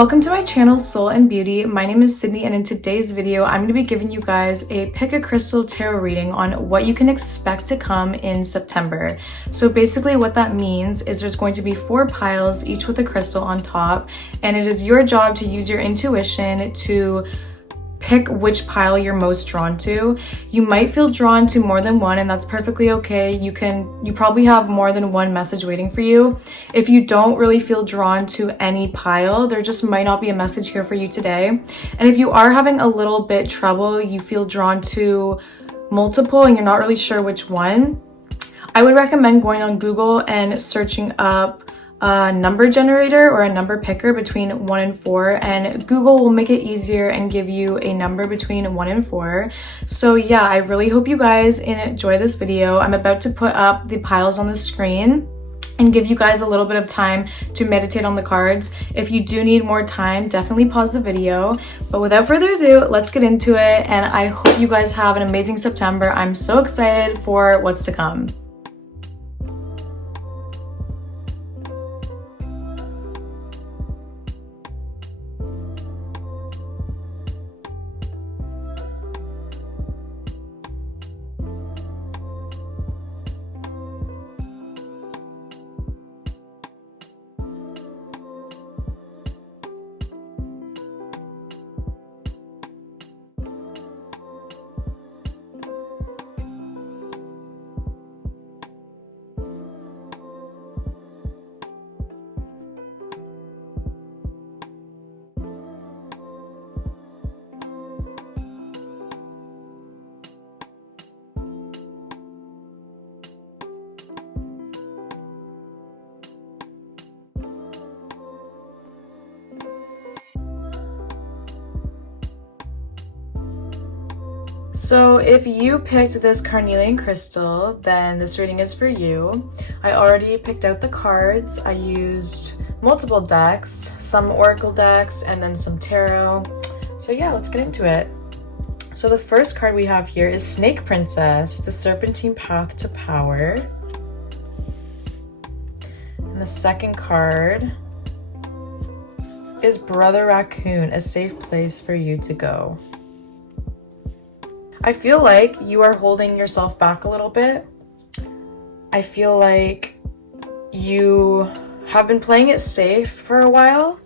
Welcome to my channel, Soul and Beauty. My name is Sydney, and in today's video, I'm going to be giving you guys a pick a crystal tarot reading on what you can expect to come in September. So basically what that means is there's going to be 4 piles, each with a crystal on top, and it is your job to use your intuition to pick which pile you're most drawn to. You might feel drawn to more than one, and that's perfectly okay. You probably have more than one message waiting for you. If you don't really feel drawn to any pile, there just might not be a message here for you today. And if you are having a little bit trouble, you feel drawn to multiple and you're not really sure which one, I would recommend going on Google and searching up a number generator or a number picker between 1 and 4, and Google will make it easier and give you a number between 1 and 4. So yeah, I really hope you guys enjoy this video. I'm about to put up the piles on the screen and give you guys a little bit of time to meditate on the cards. If you do need more time, definitely pause the video. But without further ado, let's get into it, and I hope you guys have an amazing September. I'm so excited for what's to come. So if you picked this Carnelian crystal, then this reading is for you. I already picked out the cards. I used multiple decks, some oracle decks, and then some tarot. So yeah, let's get into it. So the first card we have here is Snake Princess, the Serpentine Path to Power. And the second card is Brother Raccoon, a safe place for you to go. I feel like you are holding yourself back a little bit. I feel like you have been playing it safe for a while.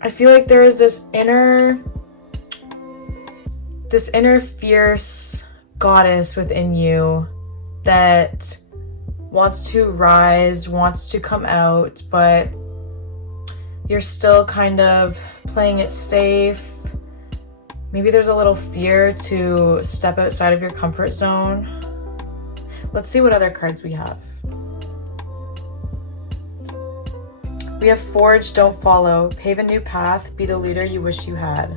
I feel like there is this inner fierce goddess within you that wants to rise, wants to come out, but you're still kind of playing it safe. Maybe there's a little fear to step outside of your comfort zone. Let's see what other cards we have. We have Forge, Don't Follow, Pave a New Path, Be the Leader You Wish You Had.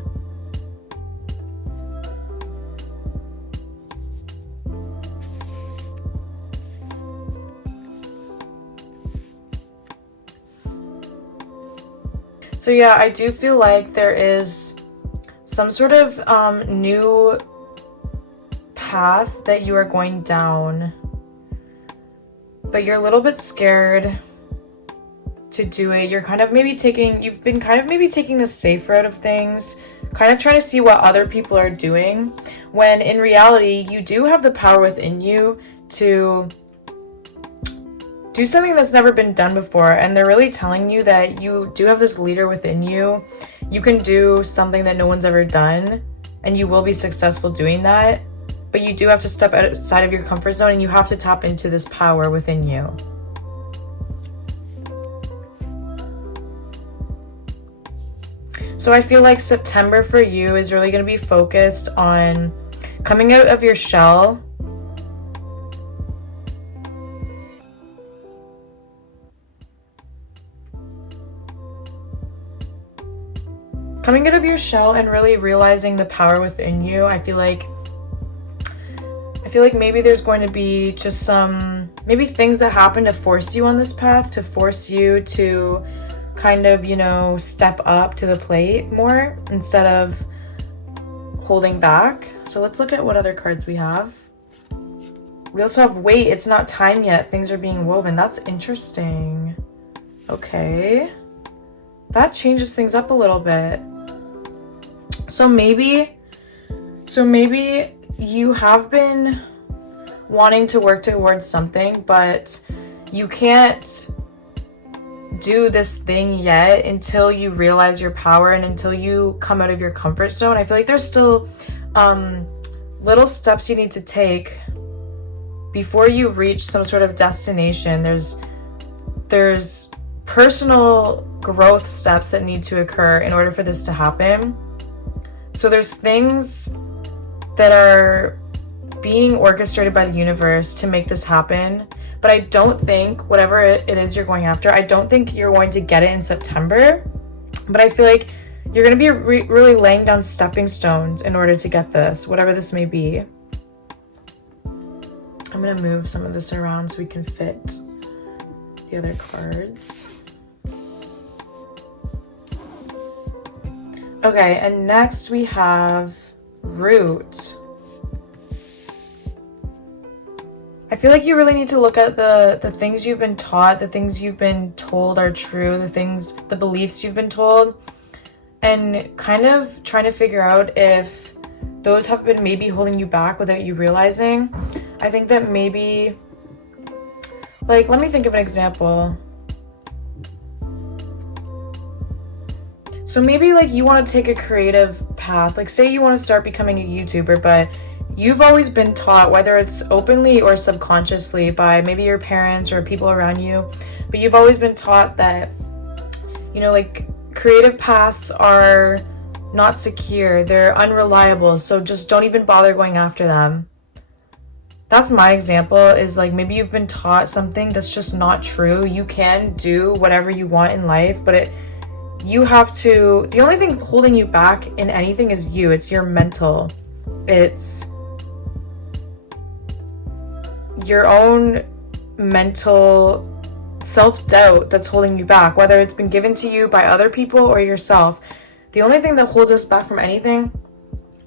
So yeah, I do feel like there is some sort of new path that you are going down, but you're a little bit scared to do it. You've been kind of maybe taking the safe route of things, kind of trying to see what other people are doing, when in reality, you do have the power within you to do something that's never been done before, and they're really telling you that you do have this leader within you. You can do something that no one's ever done, and you will be successful doing that, but you do have to step outside of your comfort zone, and you have to tap into this power within you. So I feel like September for you is really going to be focused on coming out of your shell, and really realizing the power within you. I feel like maybe there's going to be just some things that happen to force you on this path, to force you to kind of, step up to the plate more instead of holding back. So let's look at what other cards we have. We also have wait, it's not time yet. Things are being woven. That's interesting. Okay. That changes things up a little bit. So maybe you have been wanting to work towards something, but you can't do this thing yet until you realize your power and until you come out of your comfort zone. I feel like there's still little steps you need to take before you reach some sort of destination. There's personal growth steps that need to occur in order for this to happen. So there's things that are being orchestrated by the universe to make this happen. But I don't think, whatever it is you're going after, I don't think you're going to get it in September. But I feel like you're going to be really laying down stepping stones in order to get this, whatever this may be. I'm going to move some of this around so we can fit the other cards. Okay, and next we have Root. I feel like you really need to look at the things you've been taught, the things you've been told are true, the beliefs you've been told, and kind of trying to figure out if those have been maybe holding you back without you realizing. I think that maybe, like, let me think of an example. So maybe like you want to take a creative path, like say you want to start becoming a YouTuber, but you've always been taught, whether it's openly or subconsciously by maybe your parents or people around you, but you've always been taught that, you know, like creative paths are not secure, they're unreliable, so just don't even bother going after them. That's my example, is like maybe you've been taught something that's just not true. You can do whatever you want in life, but you have to, the only thing holding you back in anything is you. It's your mental, it's your own mental self-doubt that's holding you back, whether it's been given to you by other people or yourself. The only thing that holds us back from anything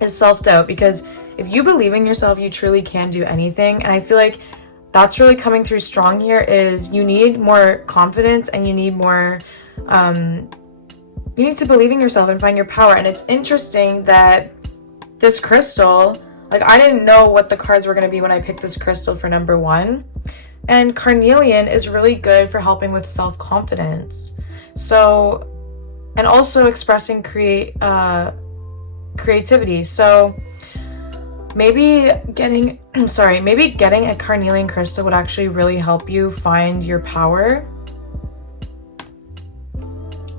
is self-doubt, because if you believe in yourself, you truly can do anything. And I feel like that's really coming through strong here, is you need more confidence and you need more, you need to believe in yourself and find your power. And it's interesting that this crystal, like I didn't know what the cards were going to be when I picked this crystal for number 1. And Carnelian is really good for helping with self-confidence. So, and also expressing creativity. So maybe getting a Carnelian crystal would actually really help you find your power.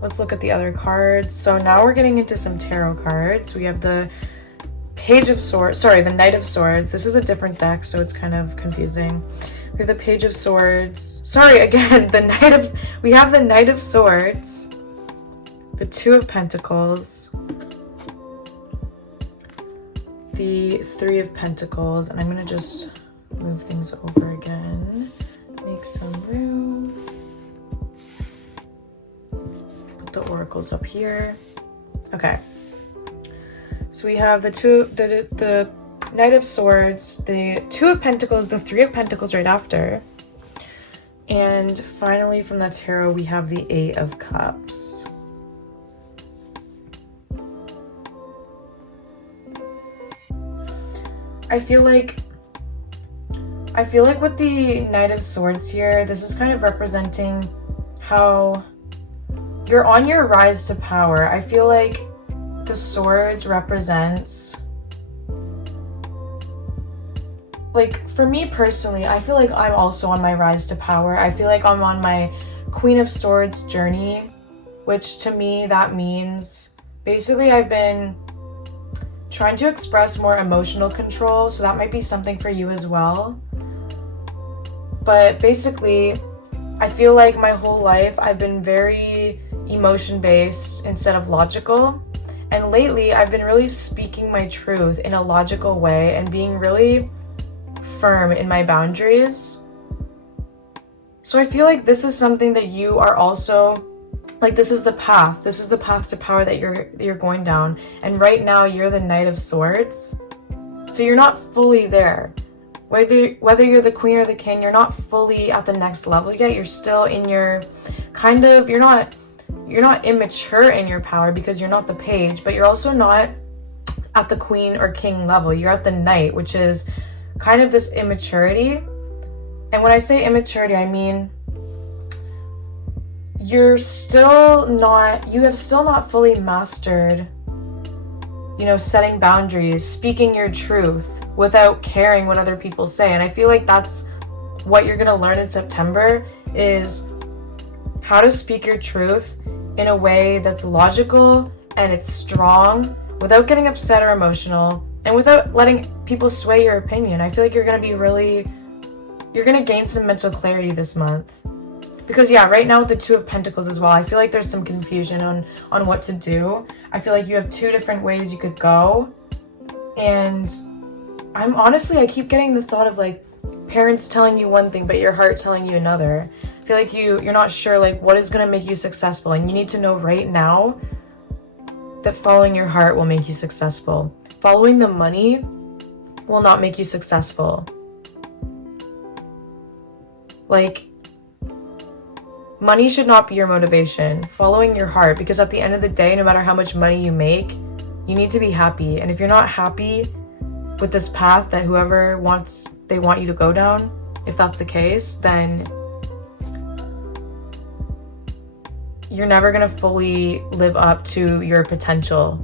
Let's look at the other cards. So now we're getting into some tarot cards. We have the Page of Swords, the Knight of Swords. This is a different deck, so it's kind of confusing. We have the Page of Swords. We have the Knight of Swords, the Two of Pentacles, the Three of Pentacles, and I'm gonna just move things over again, make some room. Put the oracles up here. Okay. So we have the Knight of Swords, the Two of Pentacles, the Three of Pentacles right after. And finally from the tarot, we have the Eight of Cups. I feel like with the Knight of Swords here, this is kind of representing how you're on your rise to power. I feel like the swords represents, like for me personally, I feel like I'm also on my rise to power. I feel like I'm on my Queen of Swords journey, which to me that means basically I've been trying to express more emotional control, so that might be something for you as well. But basically, I feel like my whole life I've been very emotion-based instead of logical. And lately, I've been really speaking my truth in a logical way and being really firm in my boundaries. So I feel like this is something that you are also, like this is the path to power that you're going down. And right now, you're the Knight of Swords. So you're not fully there. whether you're the queen or the king, you're not fully at the next level yet. You're still in your kind of, you're not immature in your power because you're not the page, but you're also not at the queen or king level. You're at the knight, which is kind of this immaturity. And when I say immaturity, I mean you have still not fully mastered, setting boundaries, speaking your truth without caring what other people say. And I feel like that's what you're going to learn in September, is how to speak your truth in a way that's logical and it's strong without getting upset or emotional and without letting people sway your opinion. I feel like you're going to gain some mental clarity this month. Because right now with the Two of Pentacles as well, I feel like there's some confusion on what to do. I feel like you have two different ways you could go. And I keep getting the thought of like parents telling you one thing, but your heart telling you another. I feel like you're not sure like what is going to make you successful. And you need to know right now that following your heart will make you successful. Following the money will not make you successful. Like, money should not be your motivation. Following your heart, because at the end of the day, no matter how much money you make, you need to be happy. And if you're not happy with this path that whoever they want you to go down, if that's the case, then you're never going to fully live up to your potential.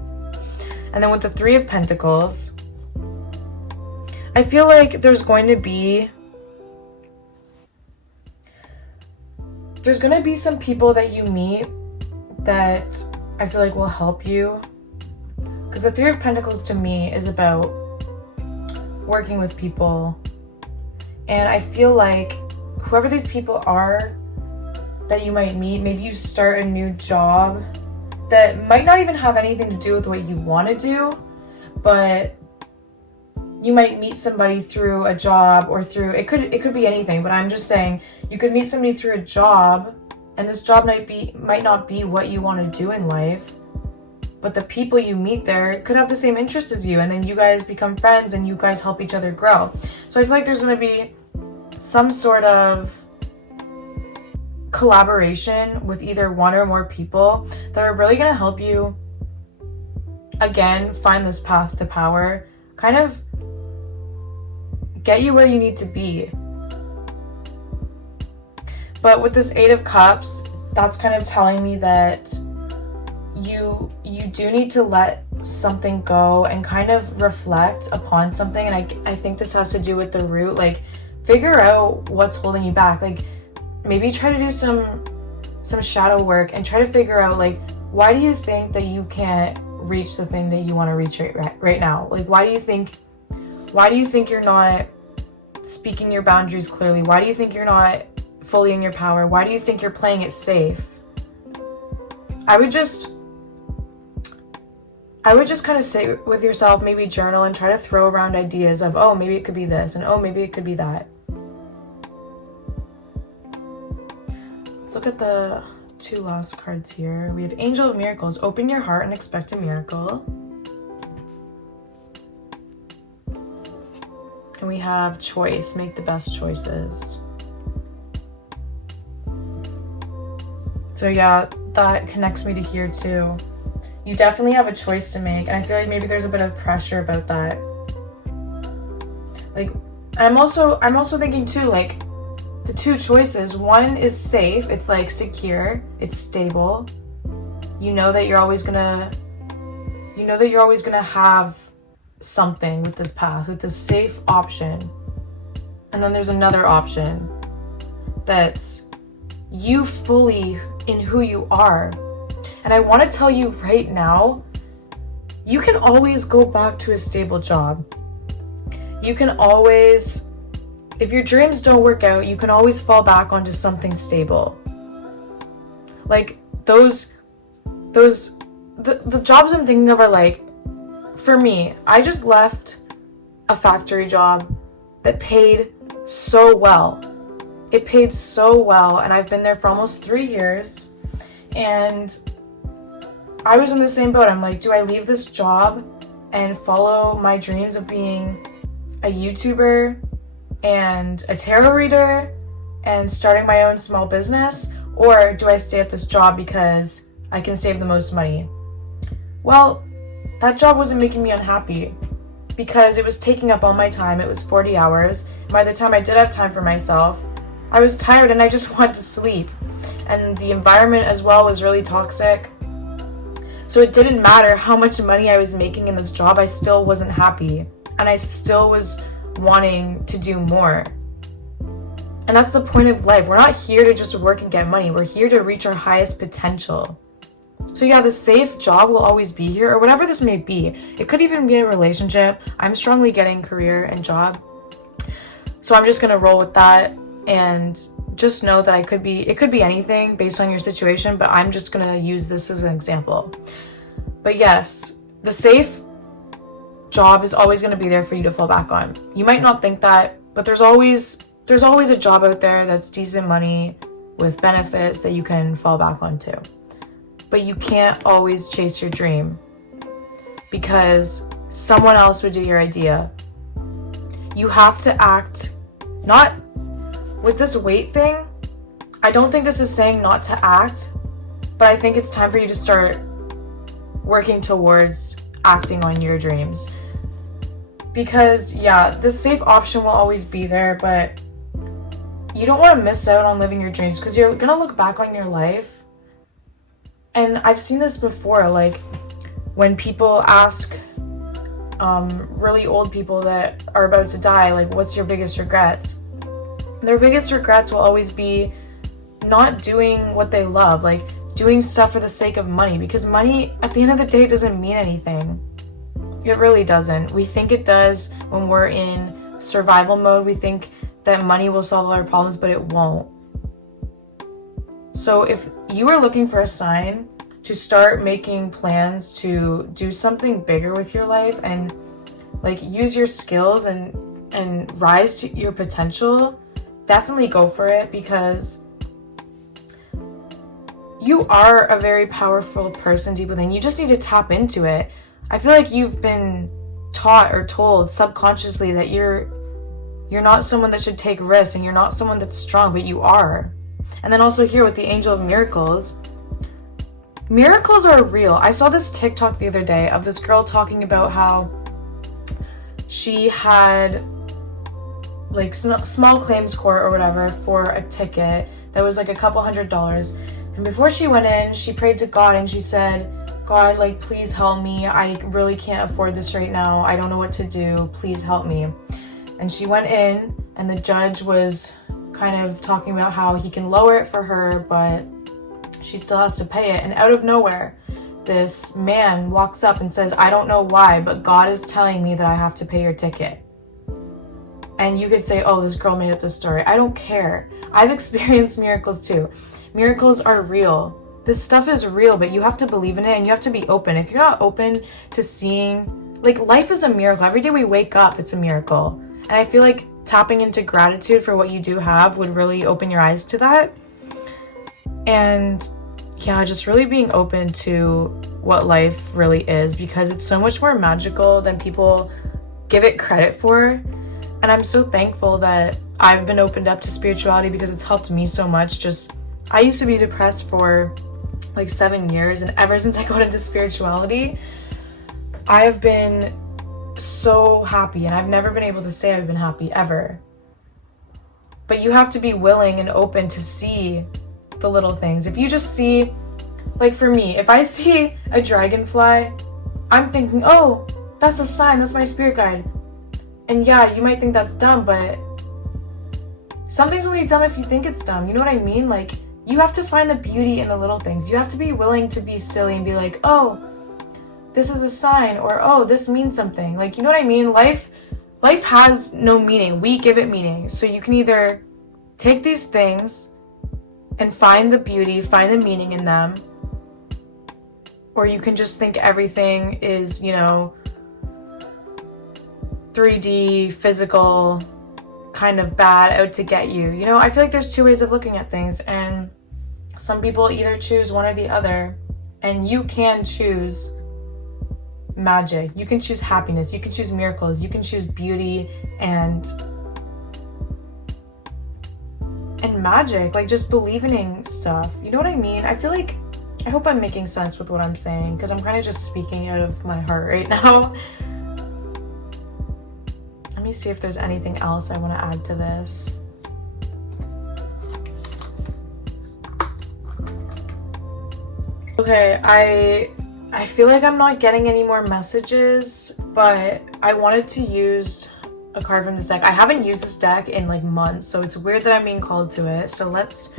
And then with the Three of Pentacles, I feel like there's going to be some people that you meet that I feel like will help you. Because the Three of Pentacles to me is about working with people. And I feel like whoever these people are that you might meet, maybe you start a new job that might not even have anything to do with what you want to do, but you might meet somebody through a job or through, it could be anything, but I'm just saying you could meet somebody through a job, and this job might not be what you want to do in life, but the people you meet there could have the same interest as you, and then you guys become friends and you guys help each other grow. So I feel like there's going to be some sort of collaboration with either one or more people that are really going to help you, again, find this path to power, kind of get you where you need to be. But with this Eight of Cups, that's kind of telling me that you do need to let something go and kind of reflect upon something. And I think this has to do with the root. Like, figure out what's holding you back. Like, maybe try to do some shadow work and try to figure out, like, why do you think that you can't reach the thing that you want to reach right now? Like, why do you think you're not speaking your boundaries clearly? Why do you think you're not fully in your power? Why do you think you're playing it safe? I would just kind of sit with yourself, maybe journal and try to throw around ideas of, oh, maybe it could be this, and oh, maybe it could be that. Let's look at the two last cards here. We have Angel of Miracles. Open your heart and expect a miracle. And we have Choice. Make the best choices. So yeah, that connects me to here too. You definitely have a choice to make, and I feel like maybe there's a bit of pressure about that. Like, I'm also thinking too, like, the two choices. One is safe. It's like secure. It's stable. You know that you're always gonna have something with this path, with this safe option. And then there's another option that's you fully in who you are. And I want to tell you right now, you can always go back to a stable job. You can always, if your dreams don't work out, you can always fall back onto something stable. Like the jobs I'm thinking of are like, for me, I just left a factory job that paid so well. It paid so well, and I've been there for almost 3 years. And I was in the same boat. I'm like, do I leave this job and follow my dreams of being a YouTuber and a tarot reader and starting my own small business? Or do I stay at this job because I can save the most money? Well, that job wasn't making me unhappy because it was taking up all my time. It was 40 hours. By the time I did have time for myself, I was tired and I just wanted to sleep. And the environment as well was really toxic. So it didn't matter how much money I was making in this job, I still wasn't happy. And I still was wanting to do more. And that's the point of life. We're not here to just work and get money. We're here to reach our highest potential. So yeah, the safe job will always be here, or whatever this may be. It could even be a relationship. I'm strongly getting career and job. So I'm just going to roll with that and just know that it could be anything based on your situation, but I'm just going to use this as an example. But yes, the safe job is always going to be there for you to fall back on. You might not think that, but there's always a job out there that's decent money with benefits that you can fall back onto. But you can't always chase your dream because someone else would do your idea. You have to act, not with this weight thing. I don't think this is saying not to act, but I think it's time for you to start working towards acting on your dreams. Because yeah, the safe option will always be there, but you don't want to miss out on living your dreams because you're going to look back on your life. And I've seen this before, like when people ask really old people that are about to die, like, what's your biggest regrets? Their biggest regrets will always be not doing what they love, like doing stuff for the sake of money, because money at the end of the day doesn't mean anything. It really doesn't. We think it does when we're in survival mode. We think that money will solve all our problems, but it won't. So if you are looking for a sign to start making plans to do something bigger with your life and like use your skills and rise to your potential, definitely go for it, because you are a very powerful person deep within. You just need to tap into it. I feel like you've been taught or told subconsciously that you're not someone that should take risks and you're not someone that's strong, but you are. And then also here with the Angel of Miracles, miracles are real. I saw this TikTok the other day of this girl talking about how she had like small claims court or whatever for a ticket that was like a couple $100. And before she went in, she prayed to God and she said, God, like, please help me. I really can't afford this right now. I don't know what to do. Please help me. And she went in and the judge was kind of talking about how he can lower it for her, but she still has to pay it. And out of nowhere, this man walks up and says, I don't know why, but God is telling me that I have to pay your ticket. And you could say, oh, this girl made up this story. I don't care. I've experienced miracles too. Miracles are real. This stuff is real, but you have to believe in it and you have to be open. If you're not open to seeing, like, life is a miracle. Every day we wake up, it's a miracle. And I feel like tapping into gratitude for what you do have would really open your eyes to that. And yeah, just really being open to what life really is, because it's so much more magical than people give it credit for. And I'm so thankful that I've been opened up to spirituality because it's helped me so much. I used to be depressed for like 7 years, and ever since I got into spirituality, I have been so happy, and I've never been able to say I've been happy ever. But you have to be willing and open to see the little things. If you just see, like for me, if I see a dragonfly, I'm thinking, oh, that's a sign, that's my spirit guide. And yeah, you might think that's dumb, but something's only dumb if you think it's dumb. You know what I mean? Like, you have to find the beauty in the little things. You have to be willing to be silly and be like, oh, this is a sign, or oh, this means something. Like, you know what I mean? Life has no meaning. We give it meaning. So you can either take these things and find the beauty, find the meaning in them, or you can just think everything is, 3D, physical, kind of bad, out to get you. I feel like there's two ways of looking at things, and some people either choose one or the other, and you can choose magic, you can choose happiness, you can choose miracles, you can choose beauty and and magic, like just believing in stuff. You know what I mean? I feel like, I hope I'm making sense with what I'm saying, because I'm kind of just speaking out of my heart right now. Let me see if there's anything else I want to add to this. Okay, I feel like I'm not getting any more messages, but I wanted to use a card from this deck. I haven't used this deck in like months, so it's weird that I'm being called to it. So let's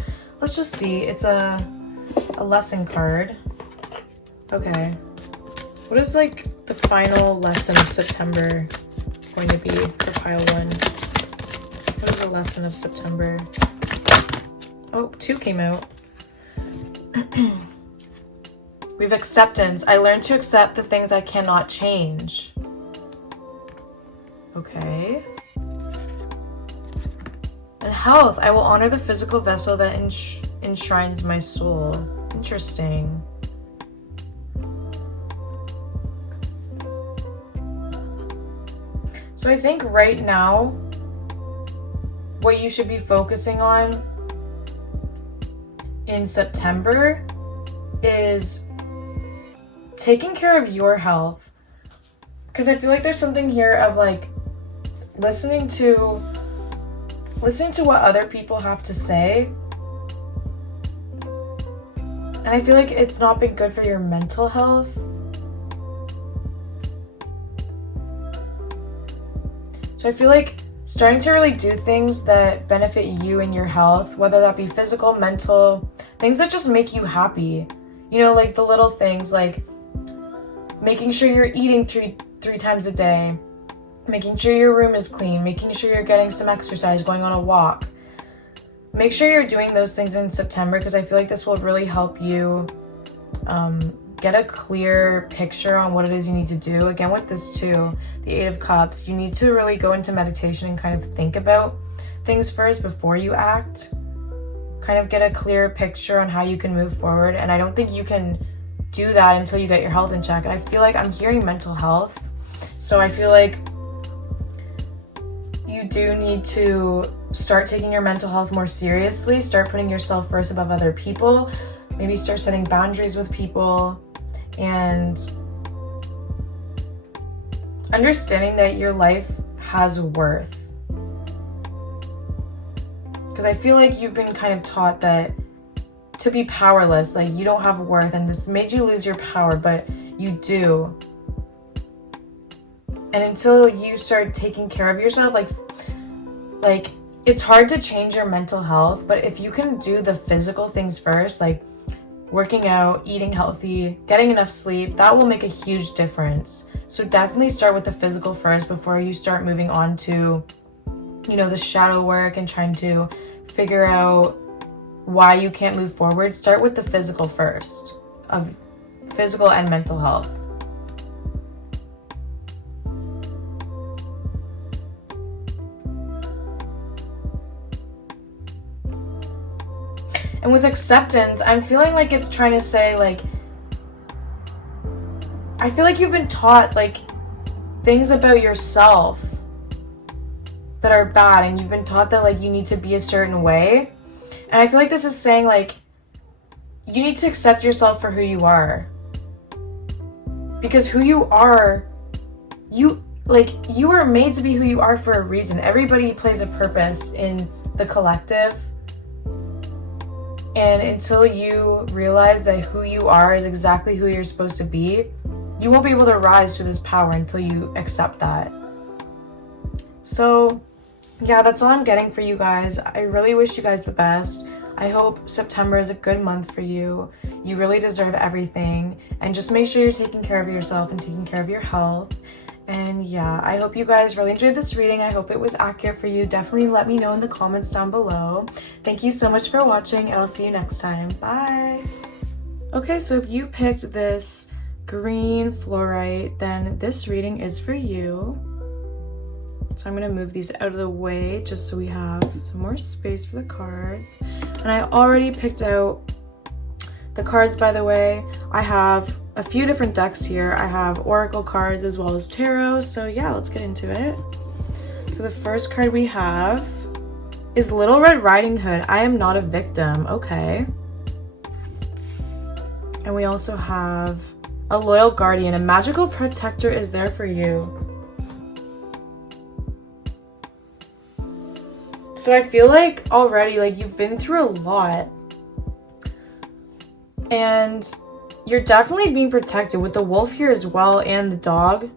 just see. It's a lesson card. Okay. What is like the final lesson of September going to be for pile 1? What is the lesson of September? Oh, 2 came out. We have acceptance. I learned to accept the things I cannot change. Okay. And health. I will honor the physical vessel that enshrines my soul. Interesting. So I think right now, what you should be focusing on in September is taking care of your health, because I feel like there's something here of like listening to what other people have to say, and I feel like it's not been good for your mental health. So I feel like starting to really do things that benefit you and your health, whether that be physical, mental, things that just make you happy. You know, like the little things, like making sure you're eating three times a day, making sure your room is clean, making sure you're getting some exercise, going on a walk. Make sure you're doing those things in September, because I feel like this will really help you get a clear picture on what it is you need to do. Again, with this too, the 8 of Cups, you need to really go into meditation and kind of think about things first before you act. Kind of get a clear picture on how you can move forward, and I don't think you can do that until you get your health in check. And I feel like I'm hearing mental health, so I feel like you do need to start taking your mental health more seriously, start putting yourself first above other people, maybe start setting boundaries with people, and understanding that your life has worth. Because I feel like you've been kind of taught that to be powerless, like you don't have worth, and this made you lose your power, but you do. And until you start taking care of yourself, like it's hard to change your mental health, but if you can do the physical things first, like working out, eating healthy, getting enough sleep, that will make a huge difference. So definitely start with the physical first before you start moving on to, you know, the shadow work and trying to figure out why you can't move forward. Start with the physical first, of physical and mental health. And with acceptance, I'm feeling like it's trying to say, like, I feel like you've been taught like things about yourself that are bad, and you've been taught that like you need to be a certain way. And I feel like this is saying like you need to accept yourself for who you are, because who you are, you are made to be who you are for a reason. Everybody plays a purpose in the collective, and until you realize that who you are is exactly who you're supposed to be, you won't be able to rise to this power until you accept that. So yeah, that's all I'm getting for you guys. I really wish you guys the best. I hope September is a good month for you. You really deserve everything. And just make sure you're taking care of yourself and taking care of your health. And yeah, I hope you guys really enjoyed this reading. I hope it was accurate for you. Definitely let me know in the comments down below. Thank you so much for watching, and I'll see you next time. Bye! Okay, so if you picked this green fluorite, then this reading is for you. So I'm going to move these out of the way just so we have some more space for the cards. And I already picked out the cards, by the way. I have a few different decks here. I have oracle cards as well as tarot. So yeah, let's get into it. So the first card we have is Little Red Riding Hood. I am not a victim. Okay. And we also have a loyal guardian. A magical protector is there for you. So I feel like already, like, you've been through a lot. And you're definitely being protected with the wolf here as well and the dog.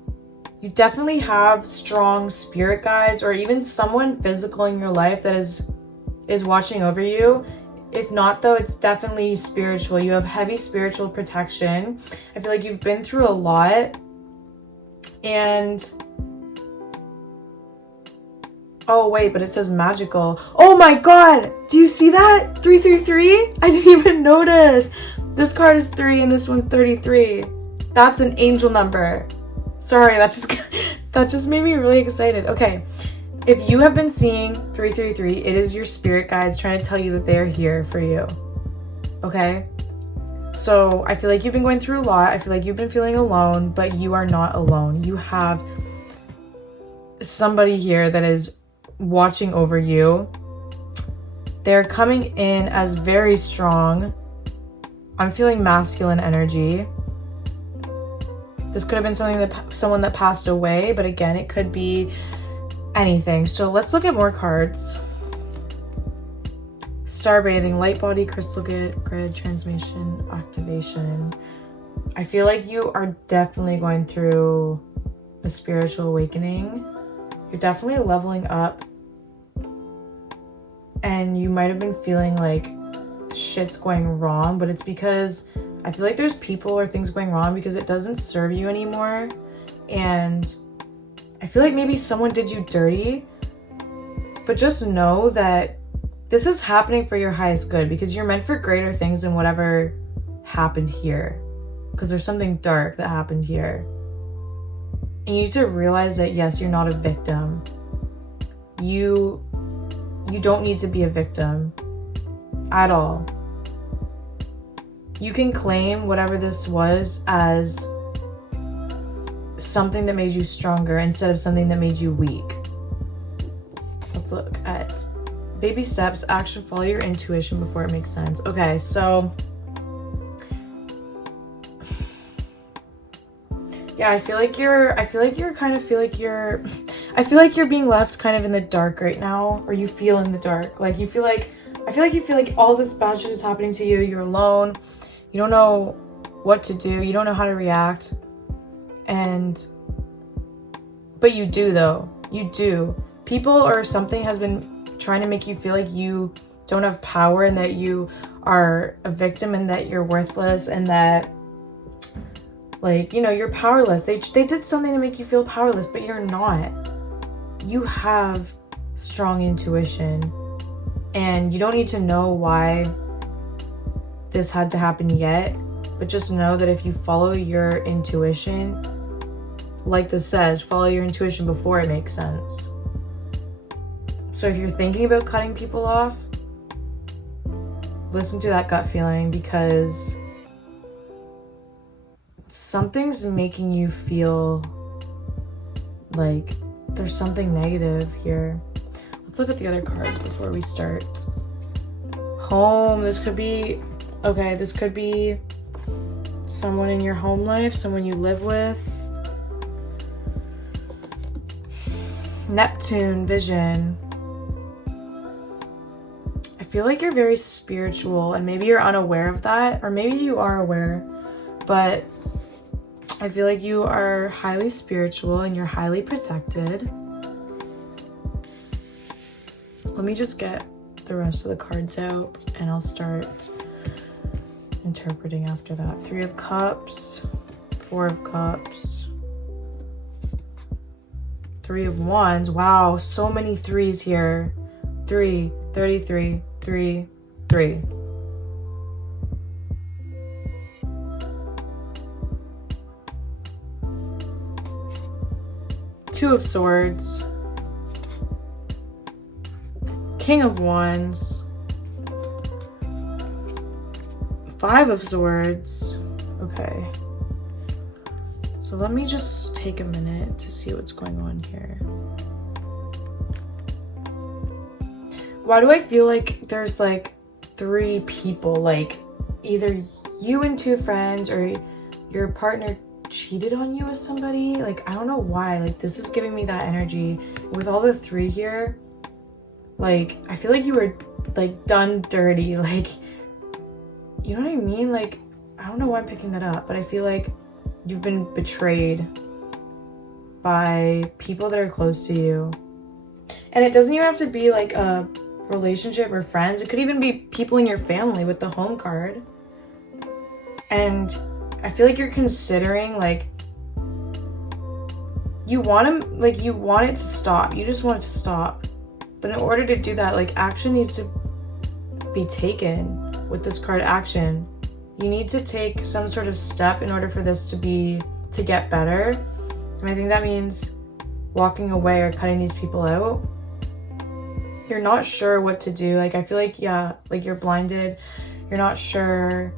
You definitely have strong spirit guides or even someone physical in your life that is watching over you. If not, though, it's definitely spiritual. You have heavy spiritual protection. I feel like you've been through a lot. And oh wait, but it says magical. Oh my god! Do you see that? 333? I didn't even notice. This card is 3 and this one's 33. That's an angel number. Sorry, that just made me really excited. Okay, if you have been seeing 333, it is your spirit guides trying to tell you that they are here for you. Okay? So I feel like you've been going through a lot. I feel like you've been feeling alone, but you are not alone. You have somebody here that is watching over you. They're coming in as very strong. I'm feeling masculine energy. This could have been someone that passed away, but again, it could be anything. So let's look at more cards. Starbathing, light body, crystal grid, transmission, activation. I feel like you are definitely going through a spiritual awakening. You're definitely leveling up. And you might have been feeling like shit's going wrong, but it's because I feel like there's people or things going wrong because it doesn't serve you anymore. And I feel like maybe someone did you dirty, but just know that this is happening for your highest good because you're meant for greater things than whatever happened here. Because there's something dark that happened here. And you need to realize that, yes, you're not a victim. You don't need to be a victim at all. You can claim whatever this was as something that made you stronger instead of something that made you weak. Let's look at baby steps, action, follow your intuition before it makes sense. Okay, so yeah, I feel like you're being left kind of in the dark right now, or you feel in the dark. Like you feel like all this bad shit is happening to you. You're alone. You don't know what to do. You don't know how to react. But you do though. You do. People or something has been trying to make you feel like you don't have power and that you are a victim and that you're worthless and that, like, you know, you're powerless. They did something to make you feel powerless, but you're not. You have strong intuition and you don't need to know why this had to happen yet, but just know that if you follow your intuition, like this says, follow your intuition before it makes sense. So if you're thinking about cutting people off, listen to that gut feeling because something's making you feel like there's something negative here. Let's look at the other cards before we start. Home, this could be someone in your home life, someone you live with. Neptune, vision. I feel like you're very spiritual and maybe you're unaware of that, or maybe you are aware, but I feel like you are highly spiritual and you're highly protected. Let me just get the rest of the cards out and I'll start interpreting after that. 3 of Cups, 4 of Cups, 3 of Wands. Wow, so many 3s here. 3, 33, 3, 3. Two of Swords, King of Wands, 5 of Swords. Okay, so let me just take a minute to see what's going on here. why do I feel like there's like 3 people, like either you and 2 friends or your partner cheated on you with somebody? Like, I don't know why, like this is giving me that energy with all the 3 here. Like, I feel like you were like done dirty, like, you know what I mean? Like, I don't know why I'm picking that up, but I feel like you've been betrayed by people that are close to you. And it doesn't even have to be like a relationship or friends. It could even be people in your family with the home card. And I feel like you're considering, like, you want it to stop. You just want it to stop. But in order to do that, like, action needs to be taken with this card, action. You need to take some sort of step in order for this to get better. And I think that means walking away or cutting these people out. You're not sure what to do. Like, I feel like, yeah, like you're blinded. You're not sure.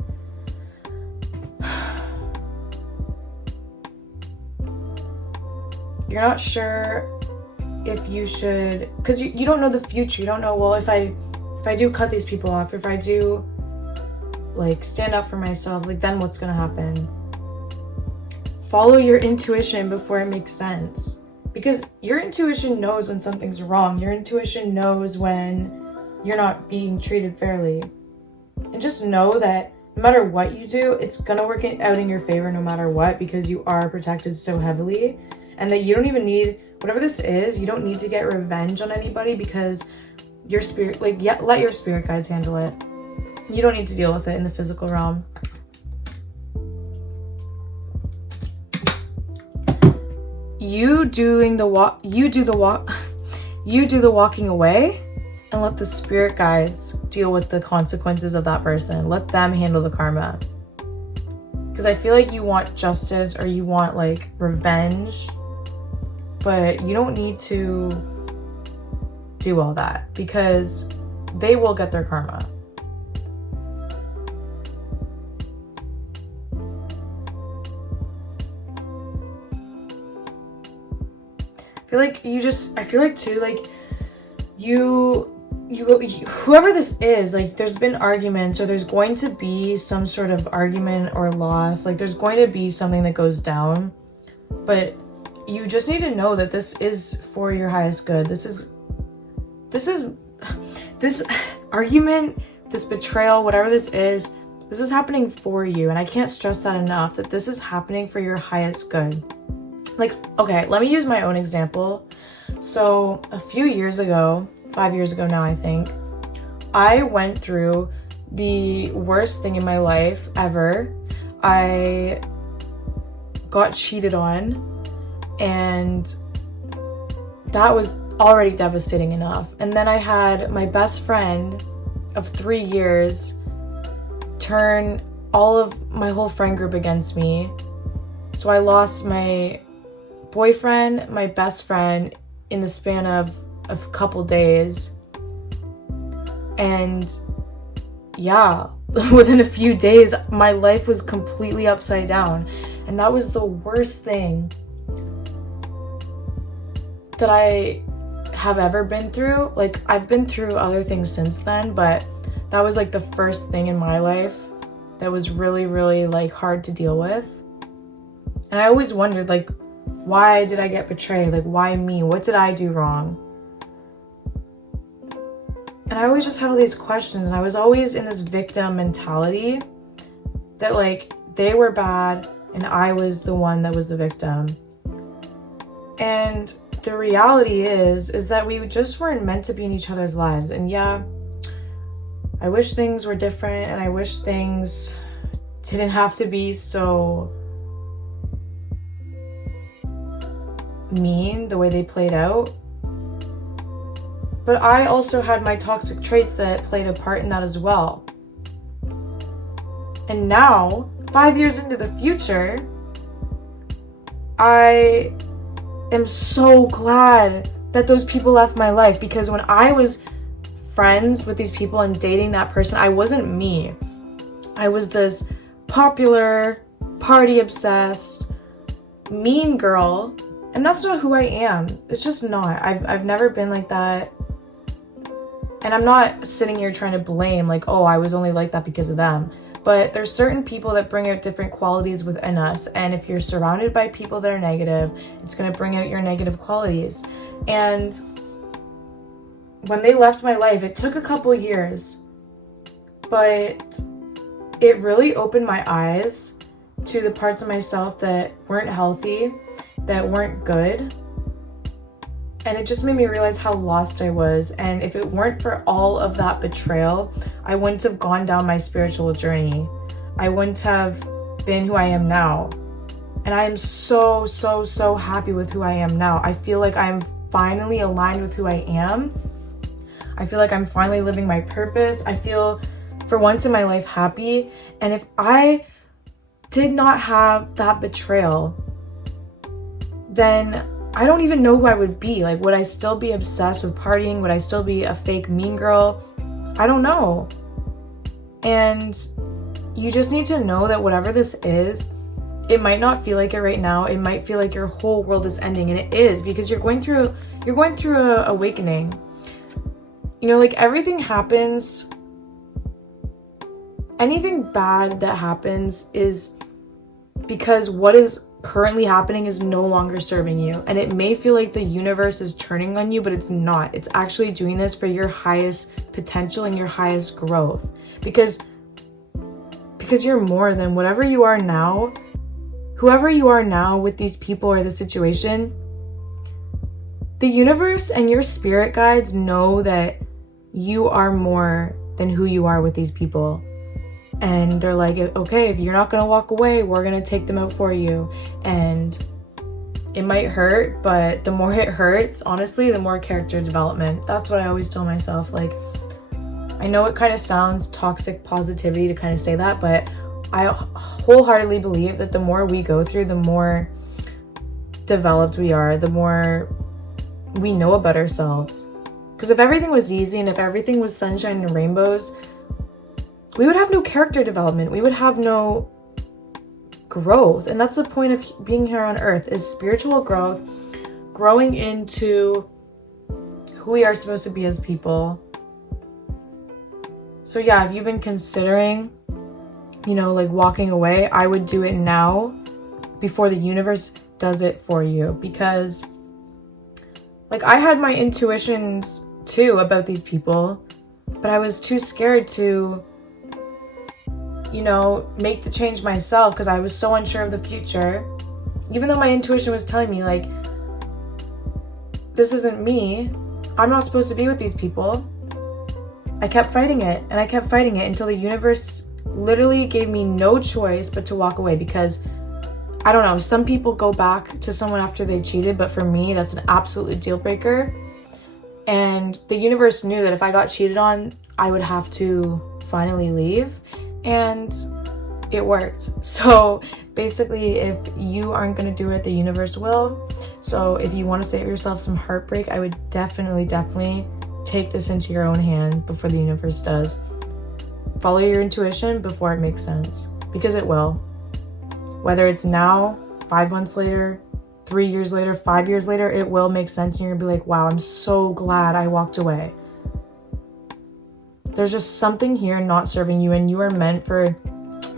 You're not sure if you should, because you don't know the future. You don't know, well, if I do cut these people off, if I do like stand up for myself, like then what's gonna happen? Follow your intuition before it makes sense, because your intuition knows when something's wrong. Your intuition knows when you're not being treated fairly. And just know that no matter what you do, it's gonna work out in your favor no matter what, because you are protected so heavily. And that you don't even need, whatever this is, you don't need to get revenge on anybody, because your spirit, like, yeah, let your spirit guides handle it. You don't need to deal with it in the physical realm. You do the walking away, and let the spirit guides deal with the consequences of that person. Let them handle the karma. Because I feel like you want justice, or you want like revenge, but you don't need to do all that, because they will get their karma. I feel like too, like whoever this is, like there's been arguments, or there's going to be some sort of argument or loss, like there's going to be something that goes down, but you just need to know that this is for your highest good. This argument, this betrayal, whatever this is happening for you. And I can't stress that enough, that this is happening for your highest good. Like, okay, let me use my own example. So a few years ago, 5 years ago now, I think, I went through the worst thing in my life ever. I got cheated on, and that was already devastating enough. And then I had my best friend of 3 years turn all of my whole friend group against me. So I lost my boyfriend, my best friend, in the span of a couple days. And yeah, within a few days, my life was completely upside down. And that was the worst thing that I have ever been through. Like, I've been through other things since then, but that was like the first thing in my life that was really, really like hard to deal with. And I always wondered, like, why did I get betrayed? Like, why me? What did I do wrong? And I always just had all these questions, and I was always in this victim mentality that like they were bad and I was the one that was the victim. And the reality is that we just weren't meant to be in each other's lives. And yeah, I wish things were different, and I wish things didn't have to be so mean the way they played out. But I also had my toxic traits that played a part in that as well. And now, 5 years into the future, I am so glad that those people left my life, because when I was friends with these people and dating that person, I wasn't me. I was this popular, party obsessed, mean girl, and that's not who I am. It's just not. I've never been like that. And I'm not sitting here trying to blame like, oh, I was only like that because of them. But there's certain people that bring out different qualities within us. And if you're surrounded by people that are negative, it's going to bring out your negative qualities. And when they left my life, it took a couple years, but it really opened my eyes to the parts of myself that weren't healthy, that weren't good. And it just made me realize how lost I was. And if it weren't for all of that betrayal, I wouldn't have gone down my spiritual journey. I wouldn't have been who I am now. And I am so, so, so happy with who I am now. I feel like I'm finally aligned with who I am. I feel like I'm finally living my purpose. I feel for once in my life happy. And if I did not have that betrayal, then I don't even know who I would be. Like, would I still be obsessed with partying? Would I still be a fake mean girl? I don't know. And you just need to know that whatever this is, it might not feel like it right now. It might feel like your whole world is ending, and it is, because you're going through a awakening. You know, like, everything happens. Anything bad that happens is because what is currently happening is no longer serving you. And it may feel like the universe is turning on you, but it's not. It's actually doing this for your highest potential and your highest growth. Because you're more than whatever you are now. Whoever you are now with these people or the situation, the universe and your spirit guides know that you are more than who you are with these people. And they're like, okay, if you're not going to walk away, we're going to take them out for you. And it might hurt, but the more it hurts, honestly, the more character development. That's what I always tell myself. Like, I know it kind of sounds toxic positivity to kind of say that, but I wholeheartedly believe that the more we go through, the more developed we are, the more we know about ourselves. Because if everything was easy and if everything was sunshine and rainbows, we would have no character development. We would have no growth. And that's the point of being here on earth, is spiritual growth, growing into who we are supposed to be as people. So yeah, if you've been considering, you know, like walking away, I would do it now before the universe does it for you. Because like, I had my intuitions too about these people, but I was too scared to, you know, make the change myself because I was so unsure of the future. Even though my intuition was telling me, like, this isn't me. I'm not supposed to be with these people. I kept fighting it, and I kept fighting it until the universe literally gave me no choice but to walk away. Because, I don't know, some people go back to someone after they cheated, but for me, that's an absolute deal breaker. And the universe knew that if I got cheated on, I would have to finally leave. And it worked. So basically, if you aren't going to do it, the universe will. So if you want to save yourself some heartbreak, I would definitely take this into your own hand before the universe does. Follow your intuition before it makes sense, because it will. Whether it's now, 5 months later, 3 years later, 5 years later, it will make sense. And you're going to be like, wow, I'm so glad I walked away. There's just something here not serving you, and you are meant for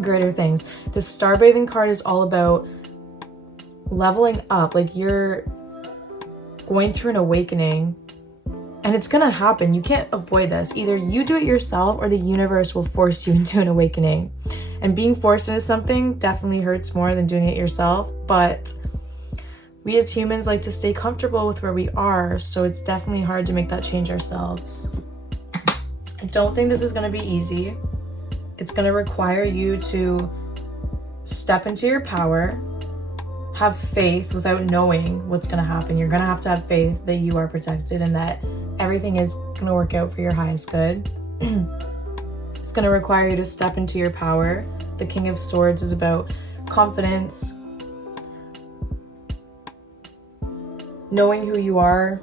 greater things. The Starbathing card is all about leveling up. Like, you're going through an awakening, and it's gonna happen. You can't avoid this. Either you do it yourself or the universe will force you into an awakening. And being forced into something definitely hurts more than doing it yourself, but we as humans like to stay comfortable with where we are, so it's definitely hard to make that change ourselves. I don't think this is going to be easy. It's going to require you to step into your power, have faith without knowing what's going to happen. You're going to have faith that you are protected and that everything is going to work out for your highest good. It's going to require you to step into your power. The King of Swords is about confidence, knowing who you are,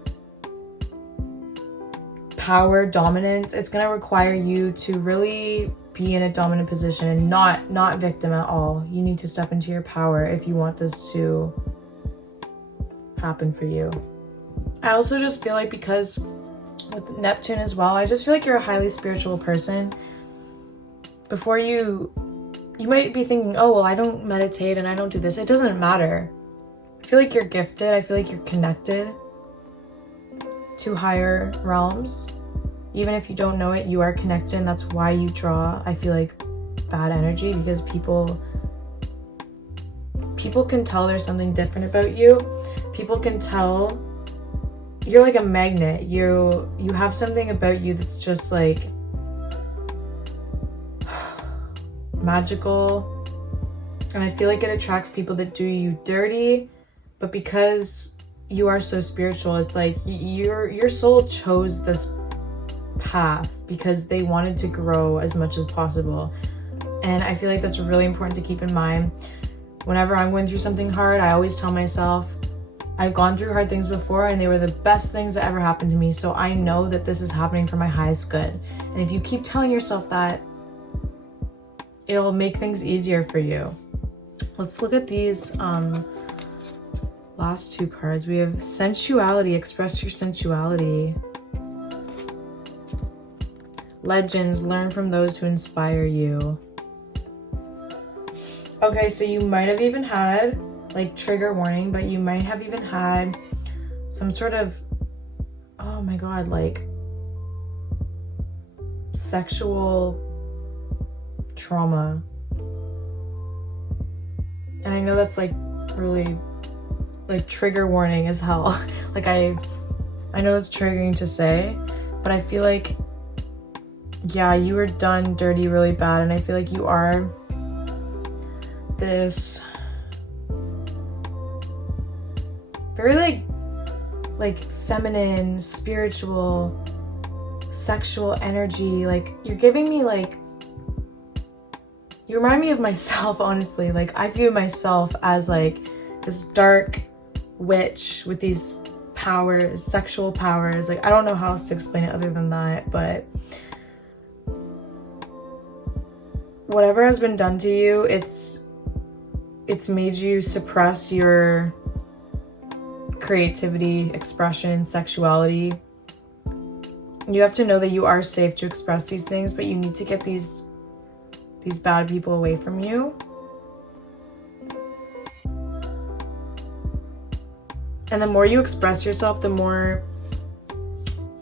power, dominance. It's going to require you to really be in a dominant position and not victim at all. You need to step into your power if you want this to happen for you. I also just feel like because with Neptune as well. I just feel like you're a highly spiritual person. Before you might be thinking, oh, well, I don't meditate and I don't do this. It doesn't matter. I feel like you're gifted. I feel like you're connected to higher realms. Even if you don't know it, you are connected, and that's why you draw, I feel like, bad energy, because people can tell there's something different about you. People can tell you're like a magnet. You have something about you that's just like magical, and I feel like it attracts people that do you dirty. But because you are so spiritual, it's like your soul chose this path because they wanted to grow as much as possible. And I feel like that's really important to keep in mind. Whenever I'm going through something hard, I always tell myself, I've gone through hard things before and they were the best things that ever happened to me. So I know that this is happening for my highest good. And if you keep telling yourself that, it'll make things easier for you. Let's look at these last two cards. We have sensuality, express your sensuality. Legends, learn from those who inspire you. Okay, so you might have even had, like, trigger warning, but you might have even had some sort of, oh my god, like, sexual trauma. And I know that's, like, really, like, trigger warning as hell. Like, I know it's triggering to say, but I feel like, yeah, you were done dirty really bad, and I feel like you are this very like feminine, spiritual, sexual energy. Like, you're giving me, like, you remind me of myself, honestly. Like, I view myself as like this dark witch with these powers, sexual powers. Like, I don't know how else to explain it other than that, but whatever has been done to you, it's made you suppress your creativity, expression, sexuality. You have to know that you are safe to express these things, but you need to get these bad people away from you. And the more you express yourself, the more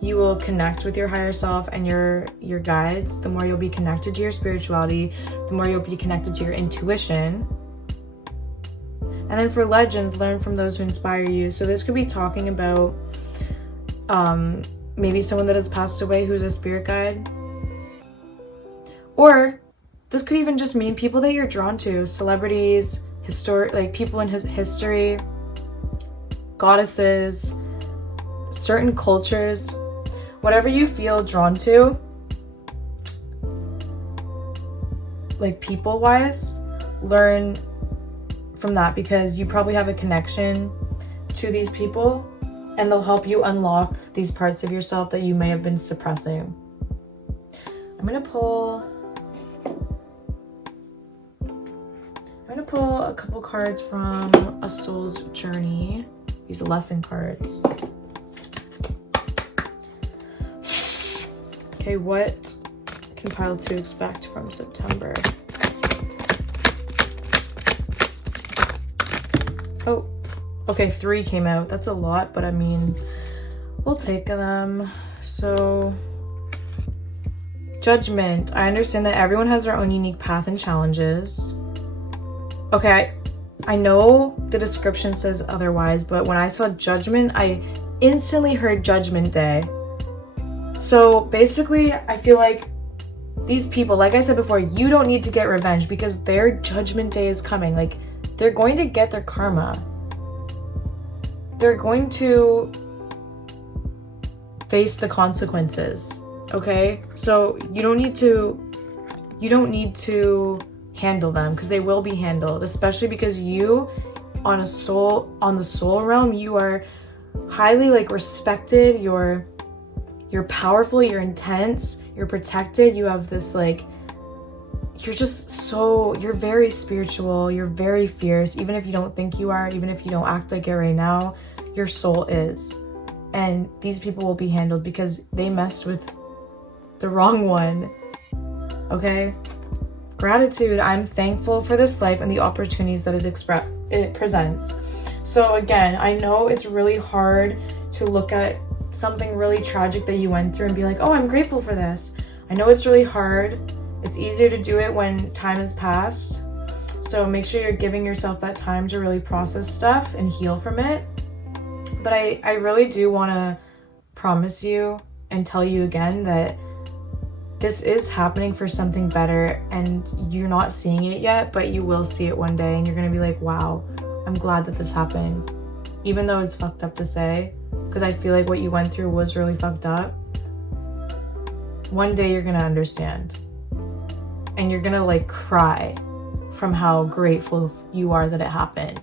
you will connect with your higher self and your guides. The more you'll be connected to your spirituality, the more you'll be connected to your intuition. And then for legends, learn from those who inspire you. So this could be talking about maybe someone that has passed away who's a spirit guide. Or this could even just mean people that you're drawn to, celebrities, like people in history, goddesses, certain cultures, whatever you feel drawn to, like people-wise, learn from that, because you probably have a connection to these people and they'll help you unlock these parts of yourself that you may have been suppressing. I'm gonna pull a couple cards from A Soul's Journey, these lesson cards. Okay, what can pile 2 expect from September? Oh, okay, 3 came out. That's a lot, but I mean, we'll take them. So, judgment. I understand that everyone has their own unique path and challenges. Okay, I know the description says otherwise, but when I saw judgment, I instantly heard Judgment Day. So basically, I feel like these people, like I said before, you don't need to get revenge because their judgment day is coming. Like, they're going to get their karma. They're going to face the consequences, okay? So you don't need to handle them, because they will be handled, especially because you on the soul realm, you are highly, like, respected, you're powerful, you're intense, you're protected, you have this, like, you're very spiritual, you're very fierce, even if you don't think you are, even if you don't act like it right now, your soul is. and these people will be handled because they messed with the wrong one. Okay? Gratitude. I'm thankful for this life and the opportunities that it presents. So again, I know it's really hard to look at something really tragic that you went through and be like, oh, I'm grateful for this. I know it's really hard. It's easier to do it when time has passed. So make sure you're giving yourself that time to really process stuff and heal from it. But I really do want to promise you and tell you again that this is happening for something better, and you're not seeing it yet, but you will see it one day, and you're going to be like, wow, I'm glad that this happened. Even though it's fucked up to say, because I feel like what you went through was really fucked up. One day you're going to understand. And you're going to like cry from how grateful you are that it happened.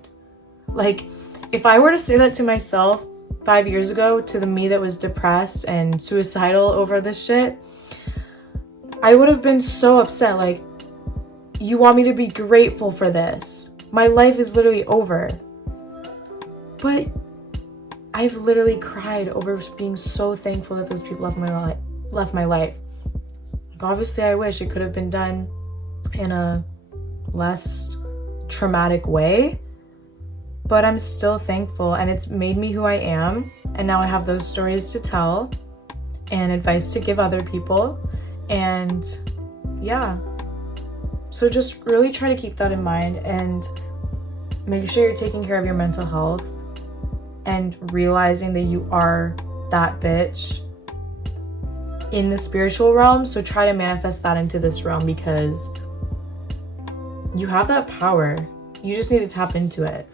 Like, if I were to say that to myself 5 years ago, to the me that was depressed and suicidal over this shit, I would have been so upset. Like, you want me to be grateful for this? My life is literally over. But I've literally cried over being so thankful that those people left my life. Like, obviously, I wish it could have been done in a less traumatic way, but I'm still thankful, and it's made me who I am. And now I have those stories to tell and advice to give other people. And yeah, so just really try to keep that in mind and make sure you're taking care of your mental health and realizing that you are that bitch in the spiritual realm. So try to manifest that into this realm, because you have that power. You just need to tap into it.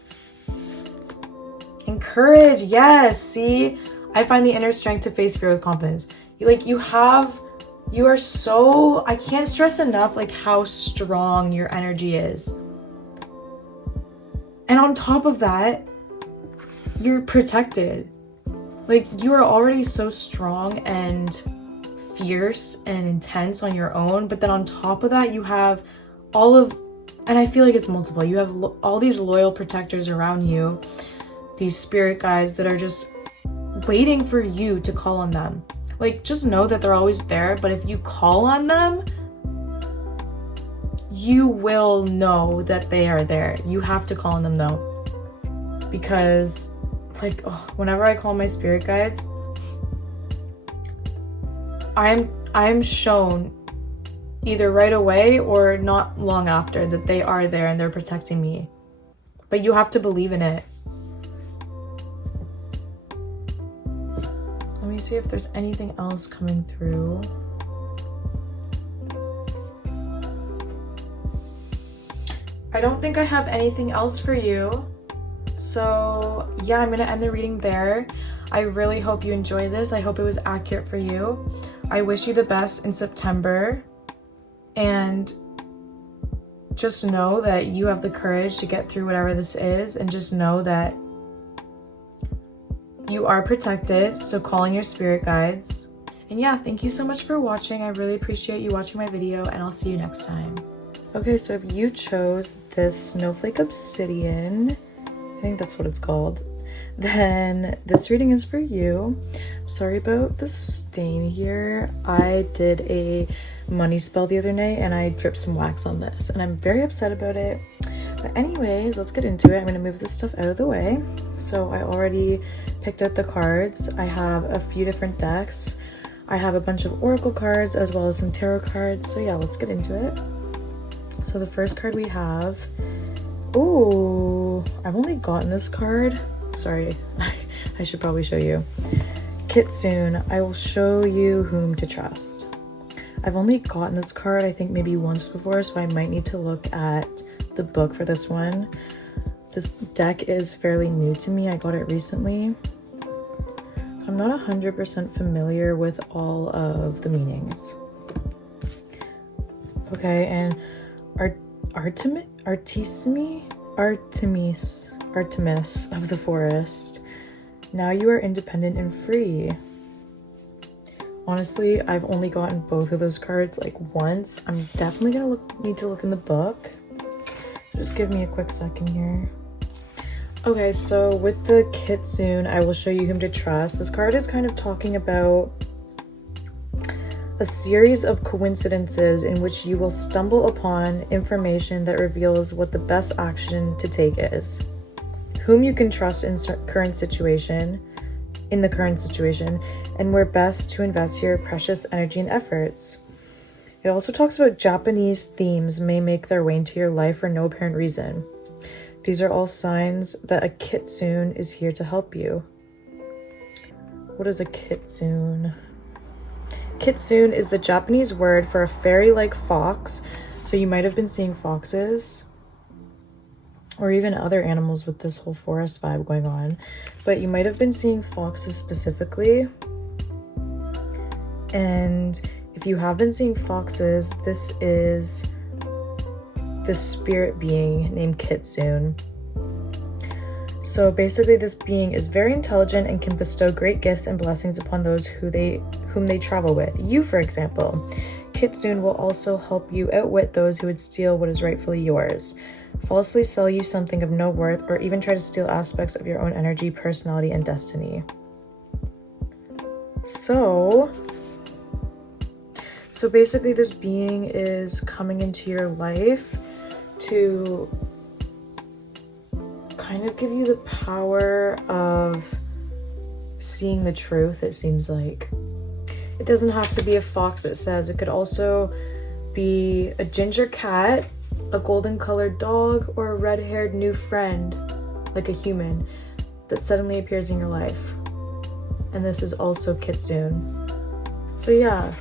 Encourage. Yes. See, I find the inner strength to face fear with confidence. You are so, I can't stress enough like how strong your energy is. And on top of that, you're protected. Like, you are already so strong and fierce and intense on your own, but then on top of that, you have and I feel like it's multiple. You have all these loyal protectors around you, these spirit guides that are just waiting for you to call on them. Like, just know that they're always there, but if you call on them, you will know that they are there. You have to call on them though. Because, like, whenever I call my spirit guides, I'm shown either right away or not long after that they are there and they're protecting me. But you have to believe in it. Let me see if there's anything else coming through. I don't think I have anything else for you. So yeah, I'm gonna end the reading there. I really hope you enjoyed this. I hope it was accurate for you. I wish you the best in September. And just know that you have the courage to get through whatever this is, and just know that you are protected. So call in your spirit guides. And yeah, thank you so much for watching. I really appreciate you watching my video, and I'll see you next time. Okay, so if you chose this snowflake obsidian, I think that's what it's called, then this reading is for you. Sorry about the stain here. I did a money spell the other night and I dripped some wax on this, and I'm very upset about it. But anyways, let's get into it. I'm gonna move this stuff out of the way. So I already picked out the cards. I have a few different decks. I have a bunch of oracle cards as well as some tarot cards. So yeah, let's get into it. So the first card we have, ooh, I've only gotten this card. Sorry, I should probably show you. Kitsune, I will show you whom to trust. I've only gotten this card, I think maybe once before, so I might need to look at the book for this one. This deck is fairly new to me. I got it recently. So I'm not 100% familiar with all of the meanings. Okay, and Artemis of the forest. Now you are independent and free. Honestly, I've only gotten both of those cards like once. I'm definitely gonna need to look in the book. Just give me a quick second here. Okay, so with the Kitsune, I will show you whom to trust. This card is kind of talking about a series of coincidences in which you will stumble upon information that reveals what the best action to take is, whom you can trust in the current situation, and where best to invest your precious energy and efforts. It also talks about Japanese themes may make their way into your life for no apparent reason. These are all signs that a Kitsune is here to help you. What is a Kitsune? Kitsune is the Japanese word for a fairy-like fox, so you might have been seeing foxes or even other animals with this whole forest vibe going on, but you might have been seeing foxes specifically. And if you have been seeing foxes, this is the spirit being named Kitsune. So basically this being is very intelligent and can bestow great gifts and blessings upon those whom they travel with. You, for example. Kitsune will also help you outwit those who would steal what is rightfully yours, falsely sell you something of no worth, or even try to steal aspects of your own energy, personality, and destiny. So basically this being is coming into your life to kind of give you the power of seeing the truth, it seems like. It doesn't have to be a fox, it says. It could also be a ginger cat, a golden colored dog, or a red-haired new friend, like a human, that suddenly appears in your life. And this is also Kitsune. So yeah,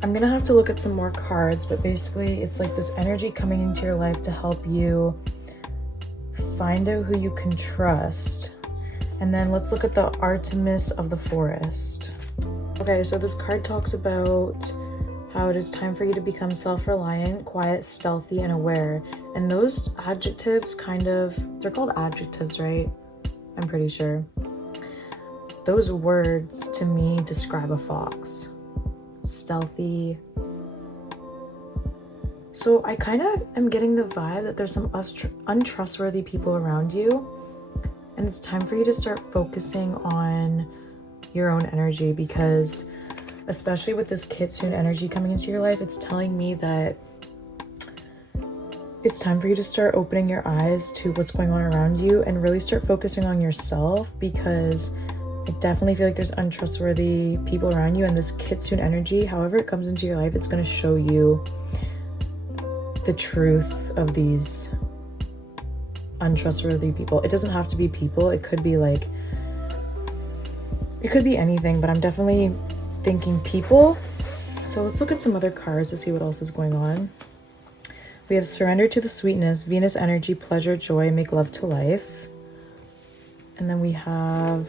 I'm gonna have to look at some more cards, but basically it's like this energy coming into your life to help you find out who you can trust. And then let's look at the Artemis of the Forest. Okay, so this card talks about how it is time for you to become self-reliant, quiet, stealthy, and aware. And those adjectives they're called adjectives, right? I'm pretty sure. Those words to me describe a fox. Stealthy. So I kind of am getting the vibe that there's some untrustworthy people around you, and it's time for you to start focusing on your own energy, because especially with this Kitsune energy coming into your life, it's telling me that it's time for you to start opening your eyes to what's going on around you and really start focusing on yourself, because I definitely feel like there's untrustworthy people around you, and this Kitsune energy, however it comes into your life, it's going to show you the truth of these untrustworthy people. It doesn't have to be people. It could be anything, but I'm definitely thinking people. So let's look at some other cards to see what else is going on. We have Surrender to the Sweetness, Venus energy, pleasure, joy, make love to life. And then we have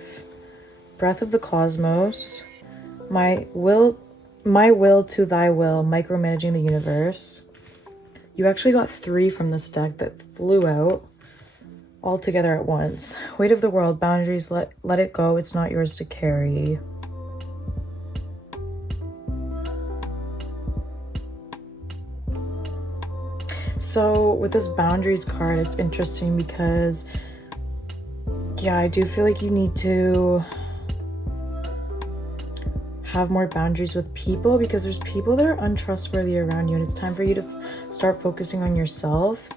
Breath of the Cosmos, my will to thy will, micromanaging the universe. You actually got 3 from this deck that flew out all together at once. Weight of the world, boundaries, let it go, it's not yours to carry. So with this boundaries card, it's interesting because, yeah, I do feel like you need to have more boundaries with people, because there's people that are untrustworthy around you, and it's time for you to start focusing on yourself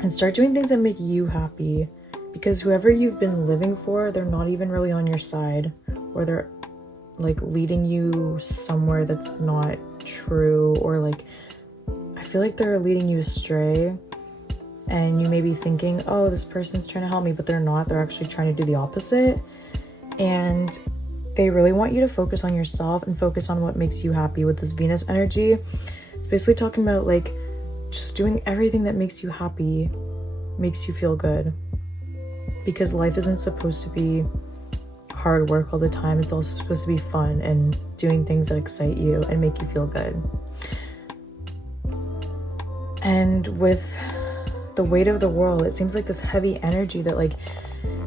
and start doing things that make you happy, because whoever you've been living for, they're not even really on your side, or they're like leading you somewhere that's not true, or like I feel like they're leading you astray, and you may be thinking, oh, this person's trying to help me, but they're not. They're actually trying to do the opposite, and they really want you to focus on yourself and focus on what makes you happy. With this Venus energy, it's basically talking about like just doing everything that makes you happy, makes you feel good, because life isn't supposed to be hard work all the time. It's also supposed to be fun and doing things that excite you and make you feel good. And with the weight of the world, it seems like this heavy energy that like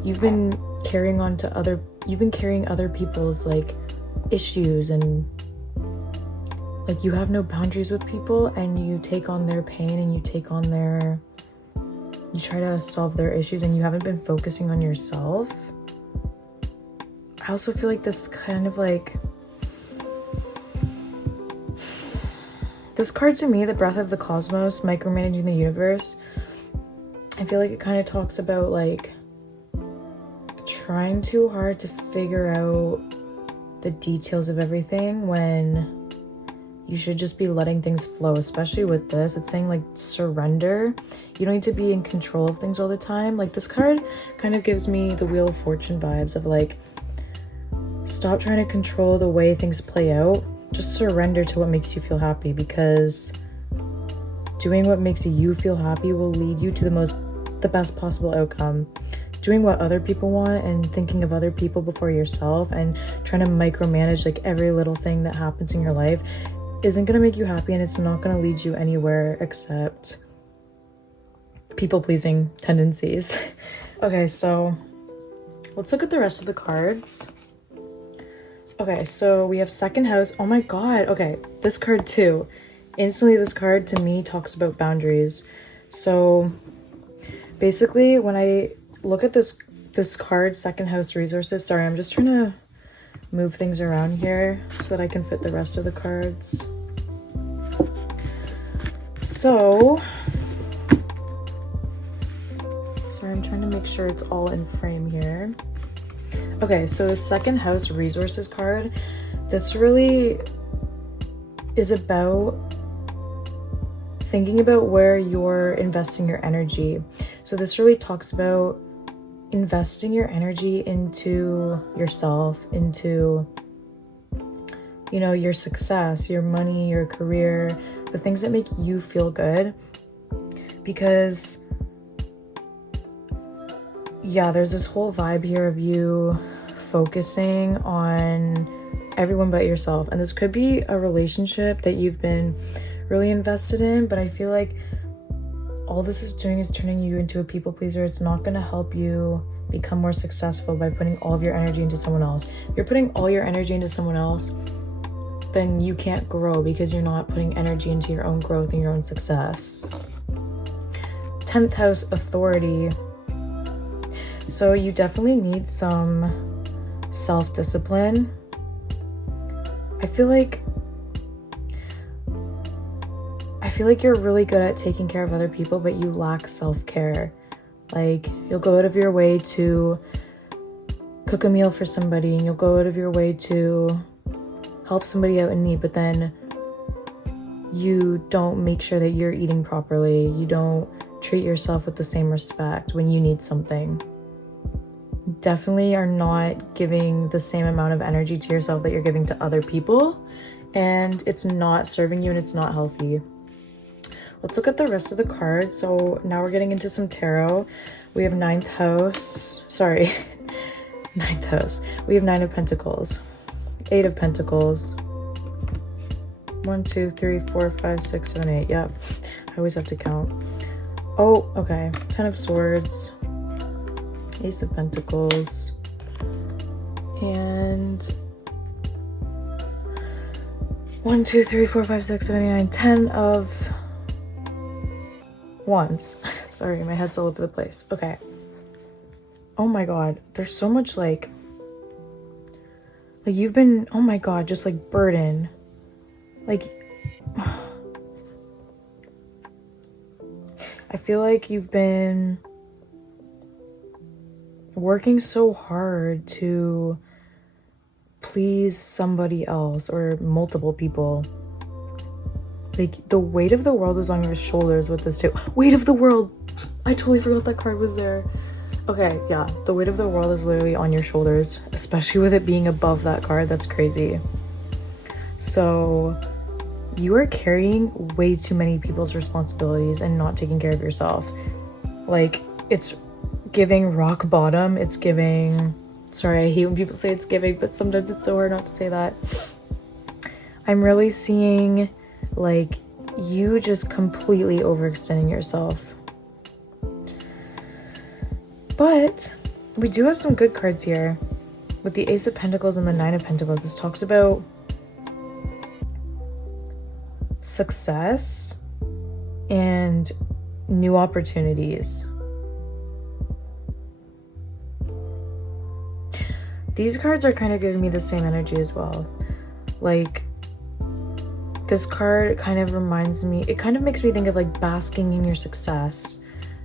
you've been carrying other people's like issues, and like you have no boundaries with people, and you take on their pain, and you take on their you try to solve their issues and you haven't been focusing on yourself. I also feel like this kind of like, this card to me, the breath of the cosmos, micromanaging the universe, I feel like it kind of talks about like trying too hard to figure out the details of everything when you should just be letting things flow. Especially with this, it's saying like surrender. You don't need to be in control of things all the time. Like this card kind of gives me the Wheel of Fortune vibes of like, stop trying to control the way things play out. Just surrender to what makes you feel happy, because doing what makes you feel happy will lead you to the best possible outcome. Doing what other people want and thinking of other people before yourself and trying to micromanage like every little thing that happens in your life isn't going to make you happy, and it's not going to lead you anywhere except people-pleasing tendencies. Okay, so let's look at the rest of the cards. Okay, so we have second house. Oh my god. Okay, this card too. Instantly, this card to me talks about boundaries. So basically, when I look at this card, second house resources, sorry, I'm just trying to move things around here so that I can fit the rest of the cards. So, sorry, I'm trying to make sure it's all in frame here. Okay, so the second house resources card, this really is about thinking about where you're investing your energy. So this really talks about investing your energy into yourself, into, you know, your success, your money, your career, the things that make you feel good. Because yeah, there's this whole vibe here of you focusing on everyone but yourself. And this could be a relationship that you've been really invested in, but I feel like all this is doing is turning you into a people pleaser. It's not going to help you become more successful by putting all of your energy into someone else. If you're putting all your energy into someone else, then you can't grow because you're not putting energy into your own growth and your own success. 10th house authority. So you definitely need some self-discipline. I feel like you're really good at taking care of other people, but you lack self-care. Like, you'll go out of your way to cook a meal for somebody, and you'll go out of your way to help somebody out in need, but then you don't make sure that you're eating properly. You don't treat yourself with the same respect when you need something. Definitely are not giving the same amount of energy to yourself that you're giving to other people, and it's not serving you and it's not healthy. Let's look at the rest of the cards. So now we're getting into some tarot. We have ninth house. We have 9 of Pentacles, 8 of Pentacles. 1, 2, 3, 4, 5, 6, 7, 8. Yep. I always have to count. Oh, okay. 10 of Swords, Ace of Pentacles, and 1, 2, 3, 4, 5, 6, 7, 8, 9, 10 of Wands. Sorry, my head's all over the place. Okay. Oh my god, there's so much like you've been, oh my god, just like burden. Like, I feel like you've been working so hard to please somebody else or multiple people. Like, the weight of the world is on your shoulders with this too. Weight of the world! I totally forgot that card was there. Okay, yeah, the weight of the world is literally on your shoulders, especially with it being above that card. That's crazy. So you are carrying way too many people's responsibilities and not taking care of yourself. Like, it's giving rock bottom. It's giving, sorry, I hate when people say it's giving, but sometimes it's so hard not to say that. I'm really seeing like you just completely overextending yourself. But we do have some good cards here. With the Ace of Pentacles and the 9 of Pentacles, this talks about success and new opportunities. these cards are kind of giving me the same energy as well. Like, this card kind of reminds me, it kind of makes me think of like basking in your success,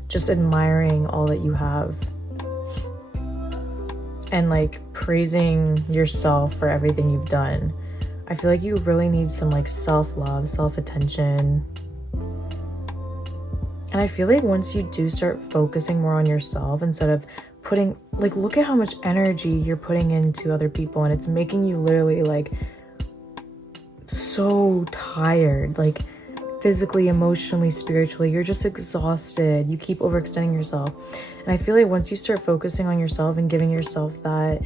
just admiring all that you have, and like praising yourself for everything you've done. I feel like you really need some like self-love, self-attention. And I feel like once you do start focusing more on yourself instead of putting, like, look at how much energy you're putting into other people, and it's making you literally like so tired, like physically, emotionally, spiritually. You're just exhausted. You keep overextending yourself. And I feel like once you start focusing on yourself and giving yourself that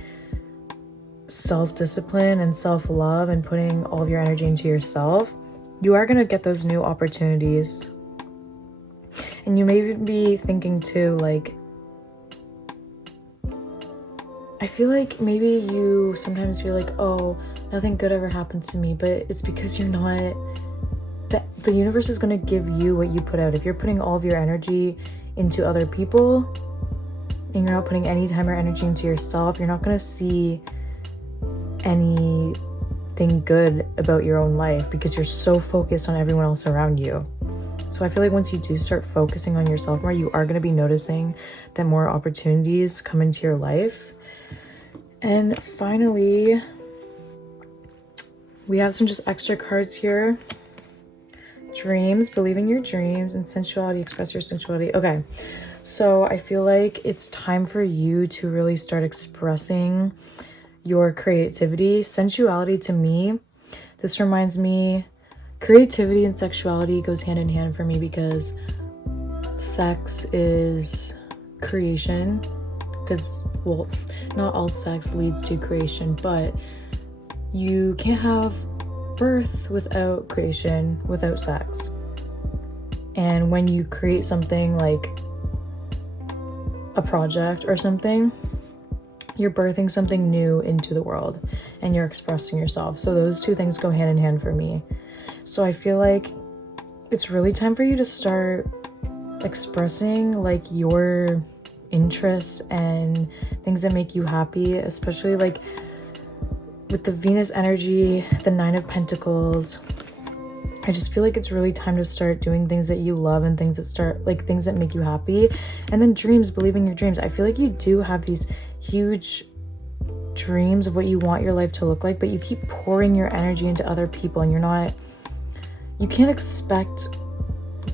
self-discipline and self-love and putting all of your energy into yourself, you are going to get those new opportunities. And you may even be thinking too, like, I feel like maybe you sometimes feel like, oh, nothing good ever happened to me, but it's because you're not, the universe is going to give you what you put out. If you're putting all of your energy into other people and you're not putting any time or energy into yourself, you're not going to see anything good about your own life because you're so focused on everyone else around you. So I feel like once you do start focusing on yourself more, you are going to be noticing that more opportunities come into your life. And finally, we have some just extra cards here. Dreams, believe in your dreams, and sensuality, express your sensuality. Okay, so I feel like it's time for you to really start expressing your creativity. Sensuality, to me, this reminds me, creativity and sexuality goes hand in hand for me because sex is creation. Because, well, not all sex leads to creation, but you can't have birth without creation, without sex. And when you create something like a project or something, you're birthing something new into the world and you're expressing yourself. So those two things go hand in hand for me. So I feel like it's really time for you to start expressing like your interests and things that make you happy, especially like with the Venus energy, the 9 of Pentacles. I just feel like it's really time to start doing things that you love and things that make you happy. And then dreams, believing your dreams. I feel like you do have these huge dreams of what you want your life to look like, but you keep pouring your energy into other people, and you can't expect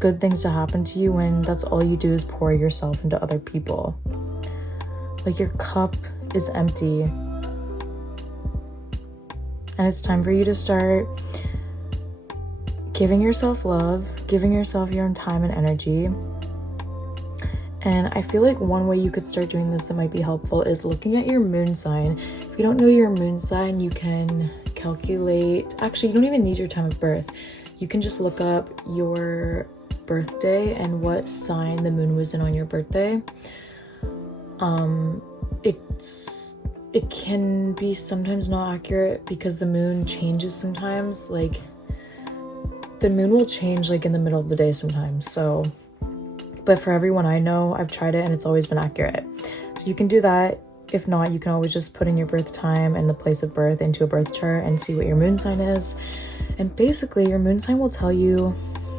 good things to happen to you when that's all you do is pour yourself into other people. Like, your cup is empty. And it's time for you to start giving yourself love, giving yourself your own time and energy. And I feel like one way you could start doing this that might be helpful is looking at your moon sign. If you don't know your moon sign, you can calculate, actually, you don't even need your time of birth. You can just look up your birthday and what sign the moon was in on your birthday. It can be sometimes not accurate because the moon changes sometimes. Like, the moon will change like in the middle of the day sometimes. So, but for everyone I know, I've tried it and it's always been accurate. So you can do that. If not, you can always just put in your birth time and the place of birth into a birth chart and see what your moon sign is. And basically, your moon sign will tell you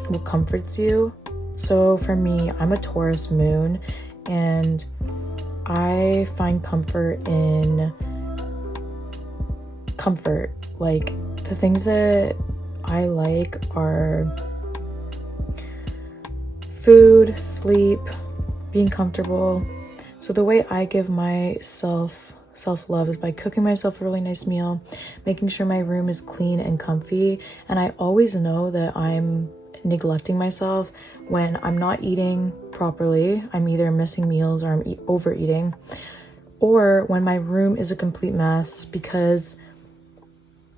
what comforts you. So for me, I'm a Taurus moon, and I find comfort in comfort. Like, the things that I like are food, sleep, being comfortable. So the way I give myself self-love is by cooking myself a really nice meal, making sure my room is clean and comfy. And I always know that I'm neglecting myself when I'm not eating properly. I'm either missing meals or I'm overeating, or when my room is a complete mess, because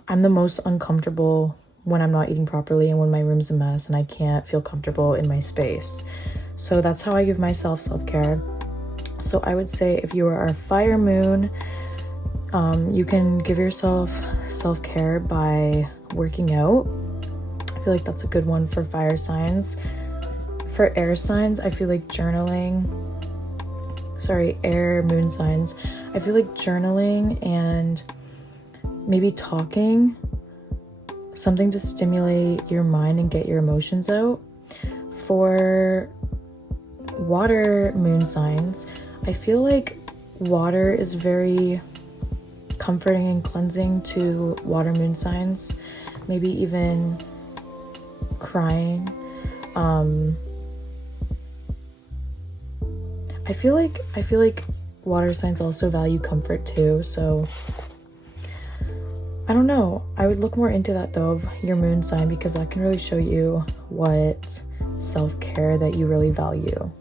I'm the most uncomfortable when I'm not eating properly and when my room's a mess and I can't feel comfortable in my space. So that's how I give myself self-care. So I would say if you are a fire moon, you can give yourself self-care by working out. I feel like that's a good one for fire signs. For air signs, I feel like journaling, air moon signs, I feel like journaling and maybe talking, something to stimulate your mind and get your emotions out. For water moon signs, I feel like water is very comforting and cleansing to water moon signs, maybe even crying. I feel like water signs also value comfort too, so I don't know. I would look more into that though, of your moon sign, because that can really show you what self-care that you really value.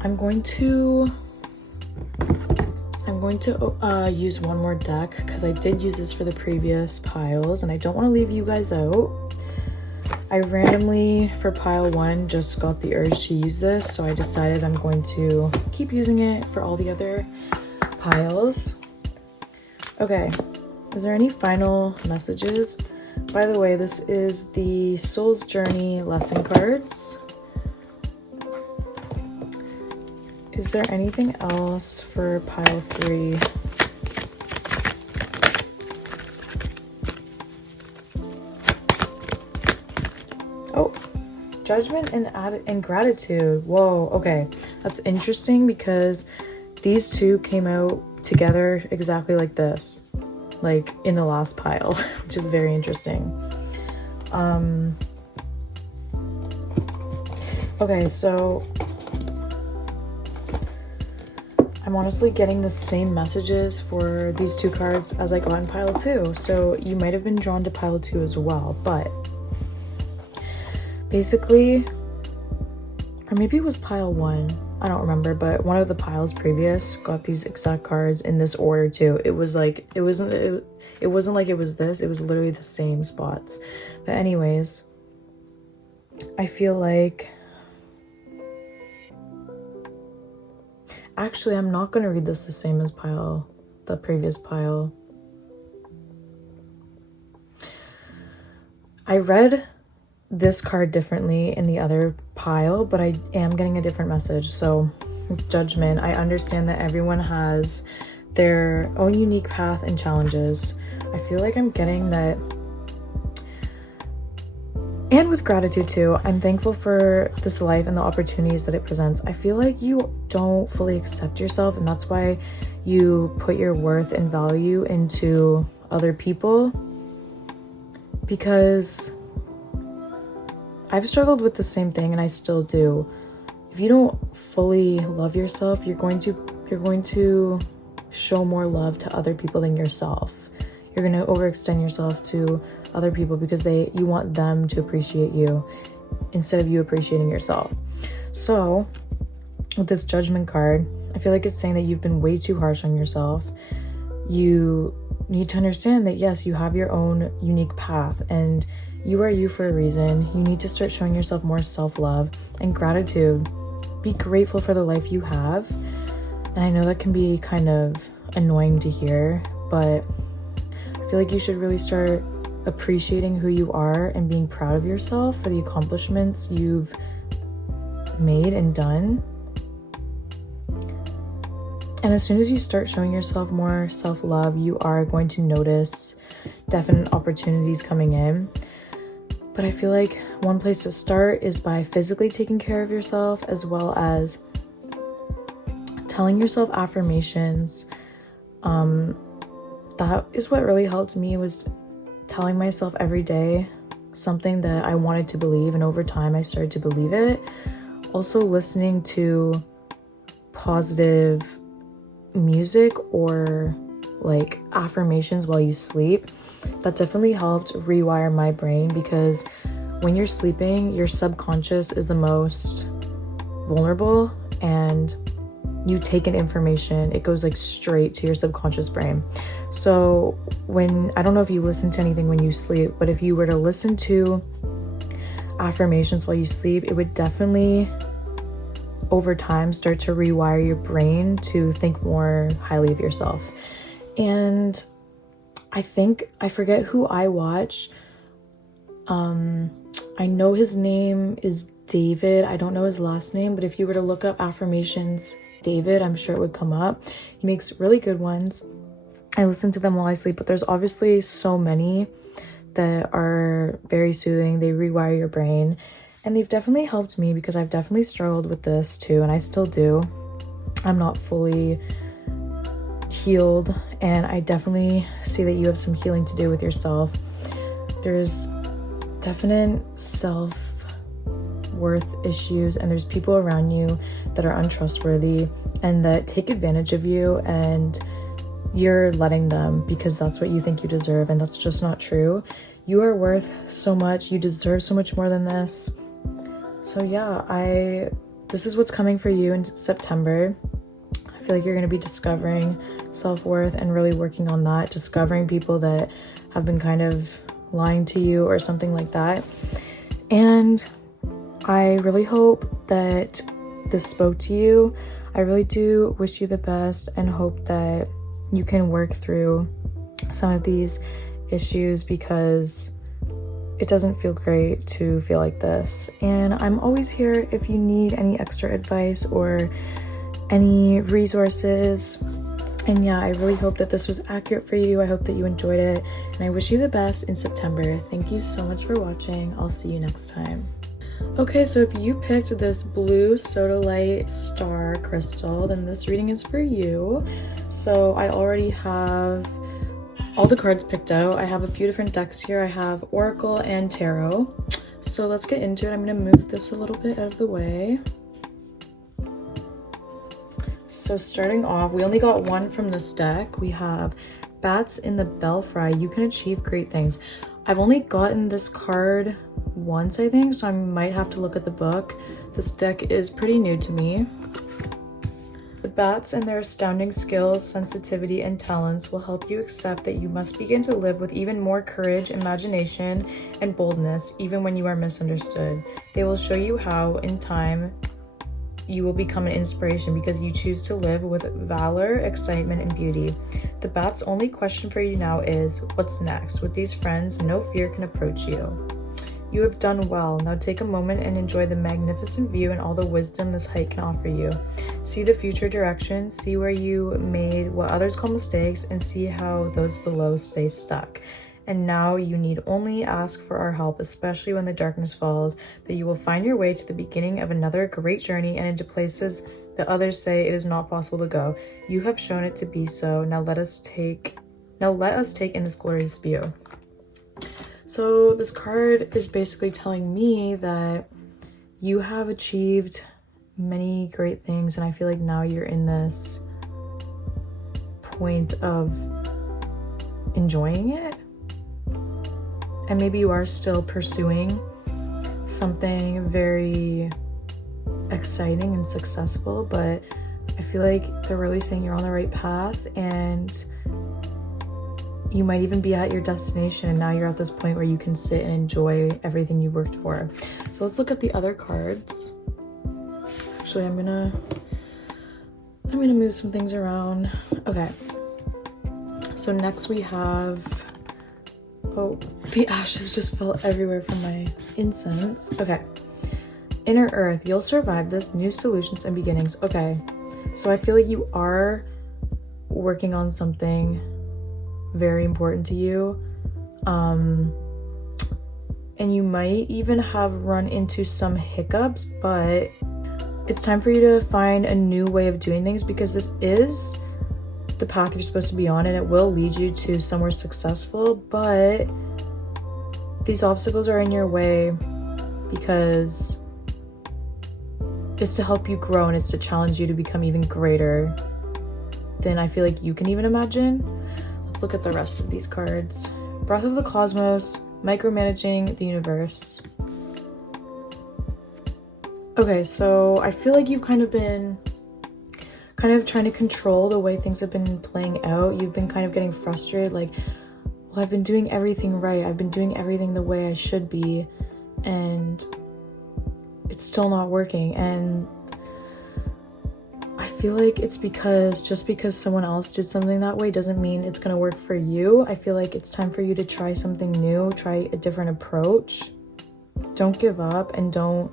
I'm going to use one more deck because I did use this for the previous piles and I don't want to leave you guys out. I randomly, for pile 1, just got the urge to use this, so I decided I'm going to keep using it for all the other piles. Okay, is there any final messages? By the way, this is the Soul's Journey lesson cards. Is there anything else for pile 3? Oh, judgment and gratitude. Whoa, okay. That's interesting because these two came out together exactly like this, like in the last pile, which is very interesting. Okay, so I'm honestly getting the same messages for these two cards as I got in pile 2, so you might have been drawn to pile 2 as well, but basically, or maybe it was pile 1, I don't remember, but one of the piles previous got these exact cards in this order too. It was like, it wasn't like it was this, it was literally the same spots. But anyways, I feel like, actually, I'm not going to read this the same as the previous pile. I read this card differently in the other pile, but I am getting a different message. So, judgment, I understand that everyone has their own unique path and challenges. I feel like I'm getting that. And with gratitude too, I'm thankful for this life and the opportunities that it presents. I feel like you don't fully accept yourself, and that's why you put your worth and value into other people. Because I've struggled with the same thing and I still do. If you don't fully love yourself, you're going to show more love to other people than yourself. You're going to overextend yourself to other people because you want them to appreciate you instead of you appreciating yourself. So with this judgment card, I feel like it's saying that you've been way too harsh on yourself. You need to understand that yes, you have your own unique path and you are you for a reason. You need to start showing yourself more self-love and gratitude. Be grateful for the life you have. And I know that can be kind of annoying to hear, but I feel like you should really start appreciating who you are and being proud of yourself for the accomplishments you've made and done. And as soon as you start showing yourself more self-love, you are going to notice definite opportunities coming in. But I feel like one place to start is by physically taking care of yourself, as well as telling yourself affirmations. That is what really helped me, was telling myself every day something that I wanted to believe, and over time I started to believe it. Also listening to positive music or like affirmations while you sleep, that definitely helped rewire my brain, because when you're sleeping, your subconscious is the most vulnerable, and you take in information, it goes like straight to your subconscious brain. So I don't know if you listen to anything when you sleep, but if you were to listen to affirmations while you sleep, it would definitely over time start to rewire your brain to think more highly of yourself. And I forget who I watched. I know his name is David. I don't know his last name, but if you were to look up affirmations David, I'm sure it would come up. He makes really good ones. I listen to them while I sleep, but there's obviously so many that are very soothing. They rewire your brain, and they've definitely helped me because I've definitely struggled with this too, and I still do. I'm not fully healed, and I definitely see that you have some healing to do with yourself. There's definite self-worth issues, and there's people around you that are untrustworthy and that take advantage of you, and you're letting them because that's what you think you deserve, and that's just not true. You are worth so much. You deserve so much more than this. So yeah, this is what's coming for you in September. I feel like you're going to be discovering self-worth and really working on that, discovering people that have been kind of lying to you or something like that. And I really hope that this spoke to you. I really do wish you the best and hope that you can work through some of these issues because it doesn't feel great to feel like this. And I'm always here if you need any extra advice or any resources. And yeah, I really hope that this was accurate for you. I hope that you enjoyed it, and I wish you the best in September. Thank you so much for watching. I'll see you next time. Okay, so if you picked this blue sodalite star crystal, then this reading is for you. So I already have all the cards picked out. I have a few different decks here. I have Oracle and Tarot. So let's get into it. I'm going to move this a little bit out of the way. So starting off, we only got one from this deck. We have Bats in the Belfry. You can achieve great things. I've only gotten this card once, I think, so I might have to look at the book. This deck is pretty new to me. The bats and their astounding skills, sensitivity, and talents will help you accept that you must begin to live with even more courage, imagination, and boldness, even when you are misunderstood. They will show you how, in time, you will become an inspiration because you choose to live with valor, excitement, and beauty. The bat's only question for you now is, what's next? With these friends, no fear can approach you. You have done well. Now take a moment and enjoy the magnificent view and all the wisdom this hike can offer you. See the future direction, see where you made what others call mistakes, and see how those below stay stuck. And now you need only ask for our help, especially when the darkness falls, that you will find your way to the beginning of another great journey and into places that others say it is not possible to go. You have shown it to be so. Now let us take in this glorious view. So this card is basically telling me that you have achieved many great things, and I feel like now you're in this point of enjoying it. And maybe you are still pursuing something very exciting and successful, but I feel like they're really saying you're on the right path, and you might even be at your destination, and now you're at this point where you can sit and enjoy everything you've worked for. So let's look at the other cards. Actually, I'm gonna move some things around. Okay. So next we have, oh, the ashes just fell everywhere from my incense. Okay. Inner Earth, you'll survive this. New solutions and beginnings. Okay. So I feel like you are working on something very important to you. And you might even have run into some hiccups, but it's time for you to find a new way of doing things, because this is the path you're supposed to be on, and it will lead you to somewhere successful, but these obstacles are in your way because it's to help you grow, and it's to challenge you to become even greater than I feel like you can even imagine. Let's look at the rest of these cards. Breath of the Cosmos, micromanaging the universe. Okay, so I feel like you've kind of been trying to control the way things have been playing out. You've been kind of getting frustrated, like, well, I've been doing everything right. I've been doing everything the way I should be, and it's still not working. And I feel like it's because just because someone else did something that way doesn't mean it's gonna work for you. I feel like it's time for you to try something new, try a different approach. Don't give up, and don't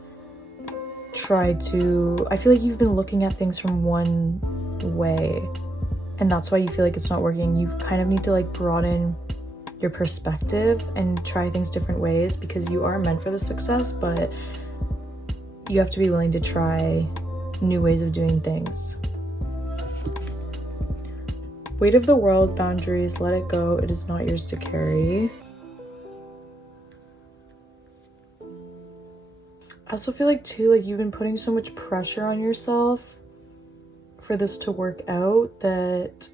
I feel like you've been looking at things from one way, and that's why you feel like it's not working. You kind of need to like broaden your perspective and try things different ways, because you are meant for the success, but you have to be willing to try new ways of doing things. Weight of the world, boundaries, let it go. It is not yours to carry. I also feel like too, like you've been putting so much pressure on yourself for this to work out that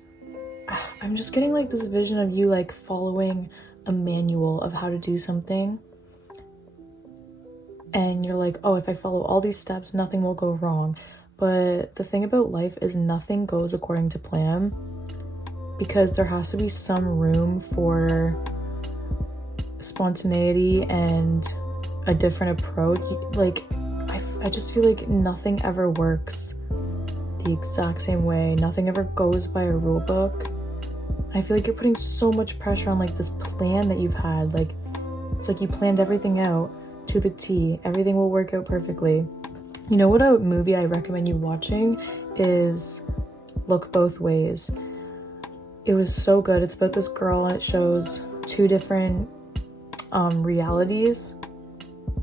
I'm just getting like this vision of you like following a manual of how to do something. And you're like, oh, if I follow all these steps, nothing will go wrong. But the thing about life is nothing goes according to plan, because there has to be some room for spontaneity and a different approach. Like, I just feel like nothing ever works the exact same way. Nothing ever goes by a rule book. I feel like you're putting so much pressure on like this plan that you've had. Like, it's like you planned everything out to the T. Everything will work out perfectly. You know what a movie I recommend you watching is Look Both Ways. It was so good. It's about this girl, and it shows two different realities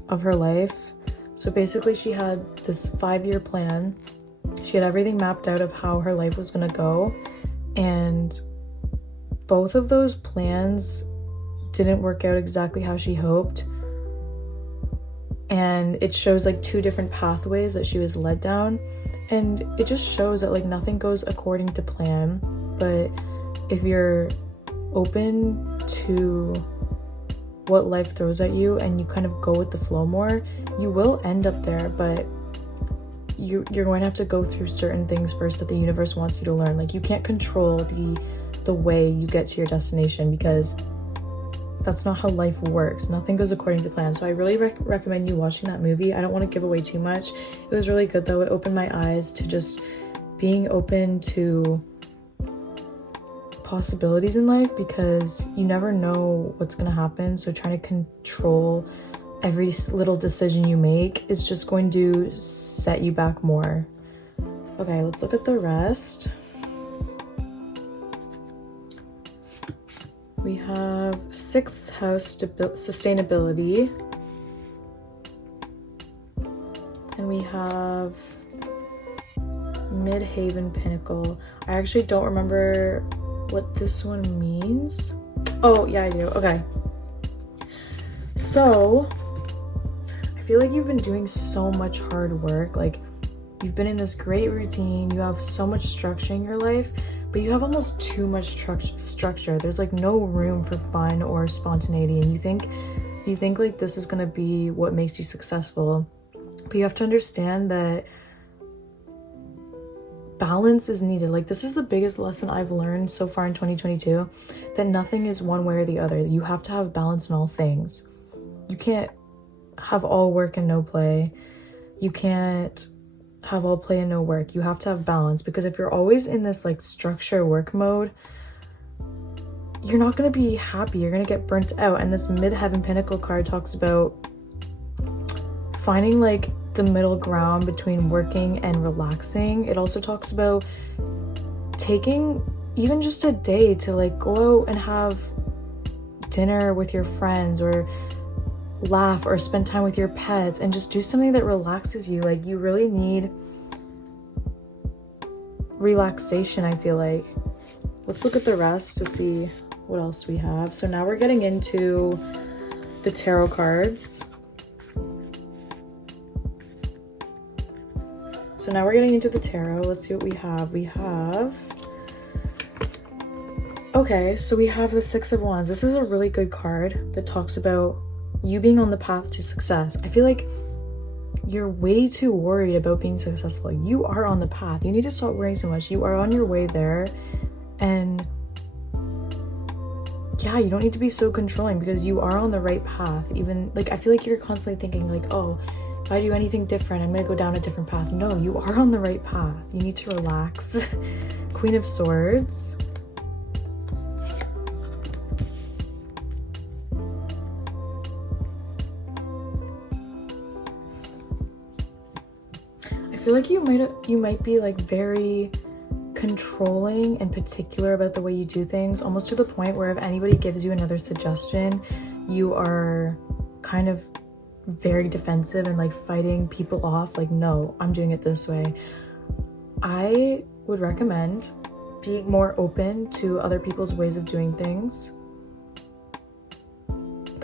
of her life. So basically she had this 5-year plan. She had everything mapped out of how her life was gonna go, and both of those plans didn't work out exactly how she hoped. And it shows like two different pathways that she was led down, and it just shows that like nothing goes according to plan. But if you're open to what life throws at you and you kind of go with the flow more, you will end up there. But you're going to have to go through certain things first that the universe wants you to learn. Like, you can't control the way you get to your destination, because that's not how life works. Nothing goes according to plan. So I really recommend you watching that movie. I don't want to give away too much. It was really good though. It opened my eyes to just being open to possibilities in life, because you never know what's going to happen. So trying to control every little decision you make is just going to set you back more. Okay, let's look at the rest. We have 6th house sustainability, and we have Midhaven Pinnacle. I actually don't remember what this one means. Oh yeah, I do. Okay, so I feel like you've been doing so much hard work. Like, you've been in this great routine, you have so much structure in your life, but you have almost too much structure. There's like no room for fun or spontaneity, and you think like this is gonna be what makes you successful. But you have to understand that balance is needed. Like, this is the biggest lesson I've learned so far in 2022, that nothing is one way or the other. You have to have balance in all things. You can't have all work and no play. You can't have all play and no work. You have to have balance, because if you're always in this like structure work mode, you're not going to be happy. You're going to get burnt out. And this Midheaven Pinnacle card talks about finding like the middle ground between working and relaxing. It also talks about taking even just a day to like go out and have dinner with your friends, or laugh, or spend time with your pets, and just do something that relaxes you. Like, you really need relaxation, I feel like. Let's look at the rest to see what else we have. So now we're getting into the tarot cards. So now we're getting into the tarot. Let's see what we have. Okay, so we have the 6 of Wands. This is a really good card that talks about you being on the path to success. I feel like you're way too worried about being successful. You are on the path. You need to stop worrying so much. You are on your way there. And yeah, you don't need to be so controlling, because you are on the right path. Even like, I feel like you're constantly thinking like, oh, if I do anything different, I'm gonna go down a different path. No, you are on the right path. You need to relax. Queen of Swords. feel like you might be like very controlling and particular about the way you do things, almost to the point where if anybody gives you another suggestion, you are kind of very defensive and like fighting people off, like, no, I'm doing it this way. I would recommend being more open to other people's ways of doing things.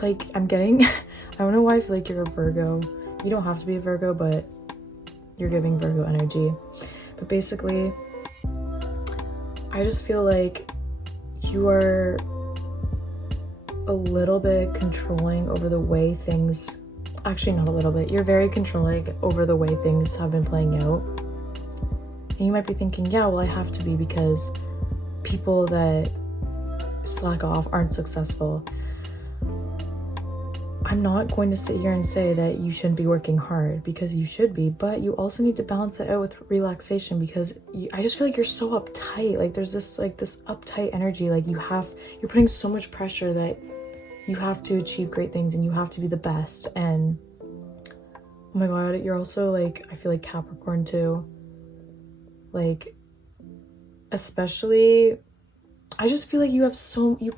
Like, I'm getting I don't know why I feel like you're a Virgo. You don't have to be a Virgo, but you're giving Virgo energy. But basically, I just feel like you are a little bit controlling over the way things, actually not a little bit, you're very controlling over the way things have been playing out. And you might be thinking, yeah, well, I have to be because people that slack off aren't successful. I'm not going to sit here and say that you shouldn't be working hard, because you should be, but you also need to balance it out with relaxation, because I just feel like you're so uptight. Like there's this uptight energy, like you're putting so much pressure that you have to achieve great things and you have to be the best. And oh my god, you're also like, I feel like Capricorn too. Like, especially, I just feel like you have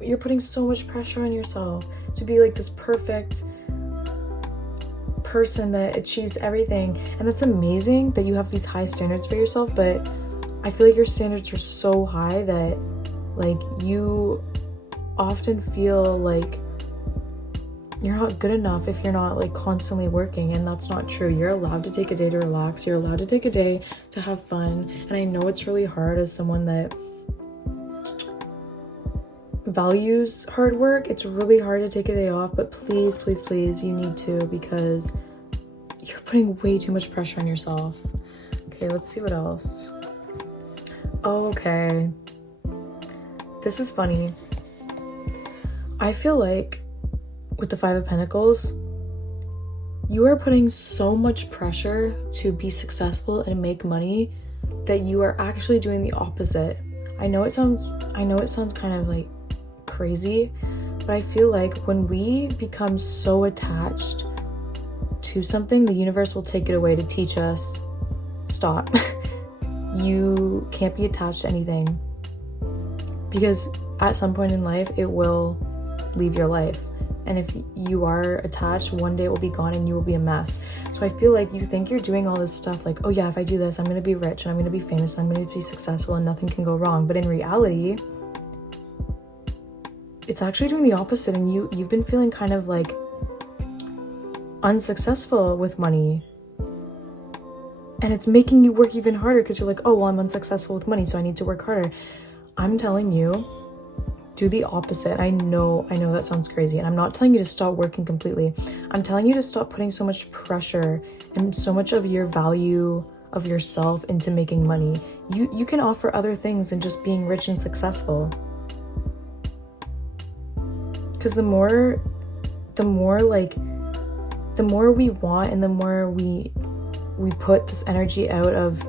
you're putting so much pressure on yourself to be like this perfect person that achieves everything. And that's amazing that you have these high standards for yourself, but I feel like your standards are so high that like you often feel like you're not good enough if you're not like constantly working, and that's not true. You're allowed to take a day to relax. You're allowed to take a day to have fun. And I know it's really hard as someone that values hard work. It's really hard to take a day off, but please, please, please, you need to, because you're putting way too much pressure on yourself. Okay, let's see what else. Oh, okay. This is funny. I feel like with the Five of Pentacles, you are putting so much pressure to be successful and make money that you are actually doing the opposite. I know it sounds kind of like crazy, but I feel like when we become so attached to something, the universe will take it away to teach us, stop. You can't be attached to anything, because at some point in life it will leave your life. And if you are attached, one day it will be gone and you will be a mess. So I feel like you think you're doing all this stuff like, oh yeah, if I do this, I'm going to be rich and I'm going to be famous and I'm going to be successful and nothing can go wrong. But in reality, it's actually doing the opposite, and you've been feeling kind of like unsuccessful with money. And it's making you work even harder because you're like, oh, well, I'm unsuccessful with money, so I need to work harder. I'm telling you, do the opposite. I know that sounds crazy, and I'm not telling you to stop working completely. I'm telling you to stop putting so much pressure and so much of your value of yourself into making money. You can offer other things than just being rich and successful. Because the more we want, and the more we put this energy out of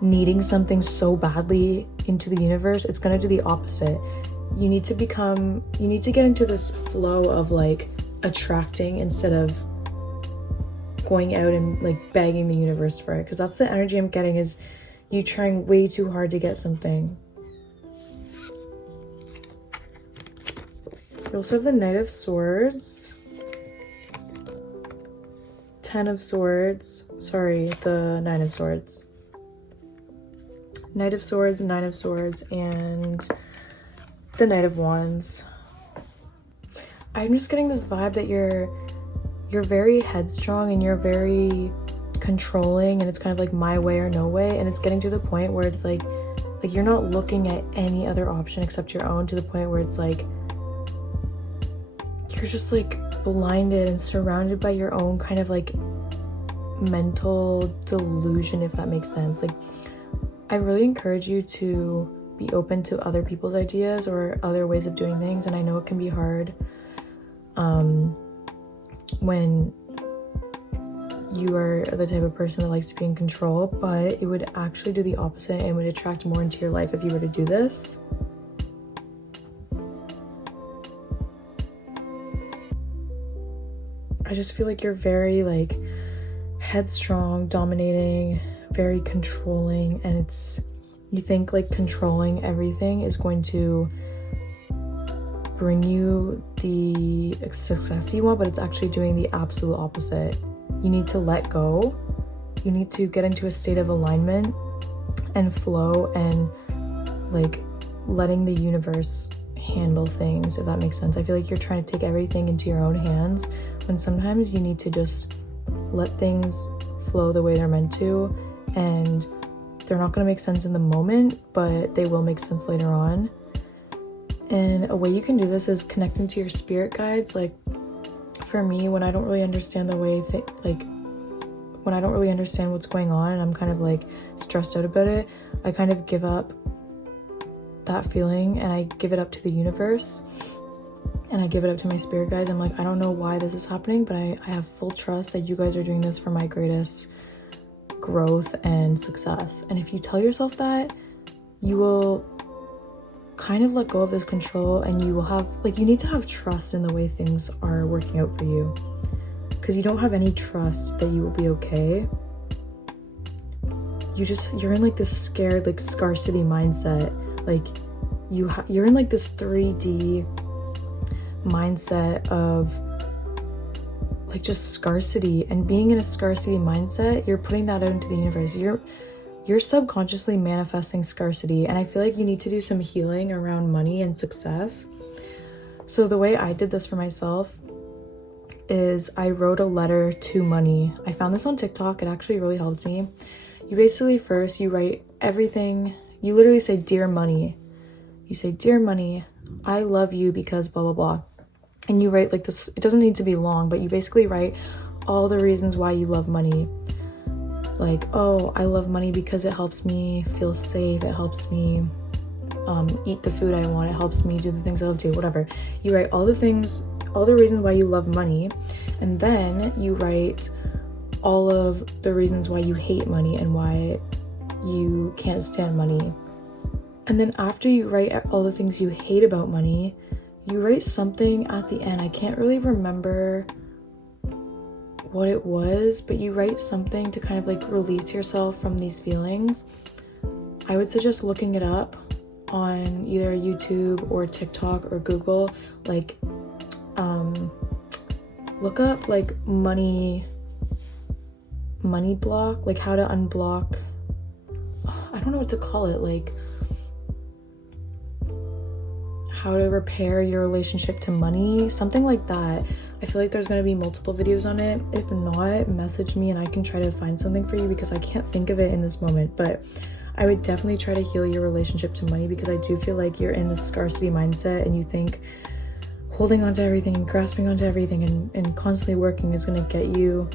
needing something so badly into the universe, it's going to do the opposite. You need to get into this flow of like attracting instead of going out and like begging the universe for it, because that's the energy I'm getting, is you trying way too hard to get something. You also have the Knight of Swords, Ten of Swords, sorry, the Nine of Swords. Knight of Swords, Nine of Swords, and the Knight of Wands. I'm just getting this vibe that you're very headstrong and you're very controlling, and it's kind of like my way or no way, and it's getting to the point where it's like you're not looking at any other option except your own, to the point where it's like you're just like blinded and surrounded by your own kind of like mental delusion, if that makes sense. Like, I really encourage you to be open to other people's ideas or other ways of doing things, and I know it can be hard when you are the type of person that likes to be in control, but it would actually do the opposite and would attract more into your life if you were to do this. I just feel like you're very like headstrong, dominating, very controlling, and you think like controlling everything is going to bring you the success you want, but it's actually doing the absolute opposite. You need to let go. You need to get into a state of alignment and flow, and like letting the universe handle things, if that makes sense. I feel like you're trying to take everything into your own hands, when sometimes you need to just let things flow the way they're meant to, and they're not going to make sense in the moment, but they will make sense later on. And a way you can do this is connecting to your spirit guides. Like for me, when I don't really understand the way when I don't really understand what's going on and I'm kind of like stressed out about it, I kind of give up that feeling and I give it up to the universe, and I give it up to my spirit guides. I'm like, I don't know why this is happening, but I have full trust that you guys are doing this for my greatest growth and success. And if you tell yourself that, you will kind of let go of this control, and you will have you need to have trust in the way things are working out for you, because you don't have any trust that you will be okay. You're in like this scared like scarcity mindset. Like you're in like this 3D mindset of like just scarcity, and being in a scarcity mindset, you're putting that out into the universe. You're subconsciously manifesting scarcity, and I feel like you need to do some healing around money and success. So the way I did this for myself is I wrote a letter to money. I found this on TikTok. It actually really helped me. You basically first, you write everything. You literally say, "Dear money." You say, "Dear money, I love you because blah, blah, blah." And you write like this. It doesn't need to be long, but you basically write all the reasons why you love money. Like, oh, I love money because it helps me feel safe. It helps me eat the food I want. It helps me do the things I love to, whatever. You write all the things, all the reasons why you love money. And then you write all of the reasons why you hate money and why you can't stand money. And then after you write all the things you hate about money, you write something at the end. I can't really remember what it was, but you write something to kind of like release yourself from these feelings. I would suggest looking it up on either YouTube or TikTok or Google. Like look up like money block, like how to unblock, I don't know what to call it, like how to repair your relationship to money, something like that. I feel like there's going to be multiple videos on it. If not, message me and I can try to find something for you, because I can't think of it in this moment. But I would definitely try to heal your relationship to money, because I do feel like you're in this scarcity mindset and you think holding on to everything and grasping onto everything and constantly working is going to get you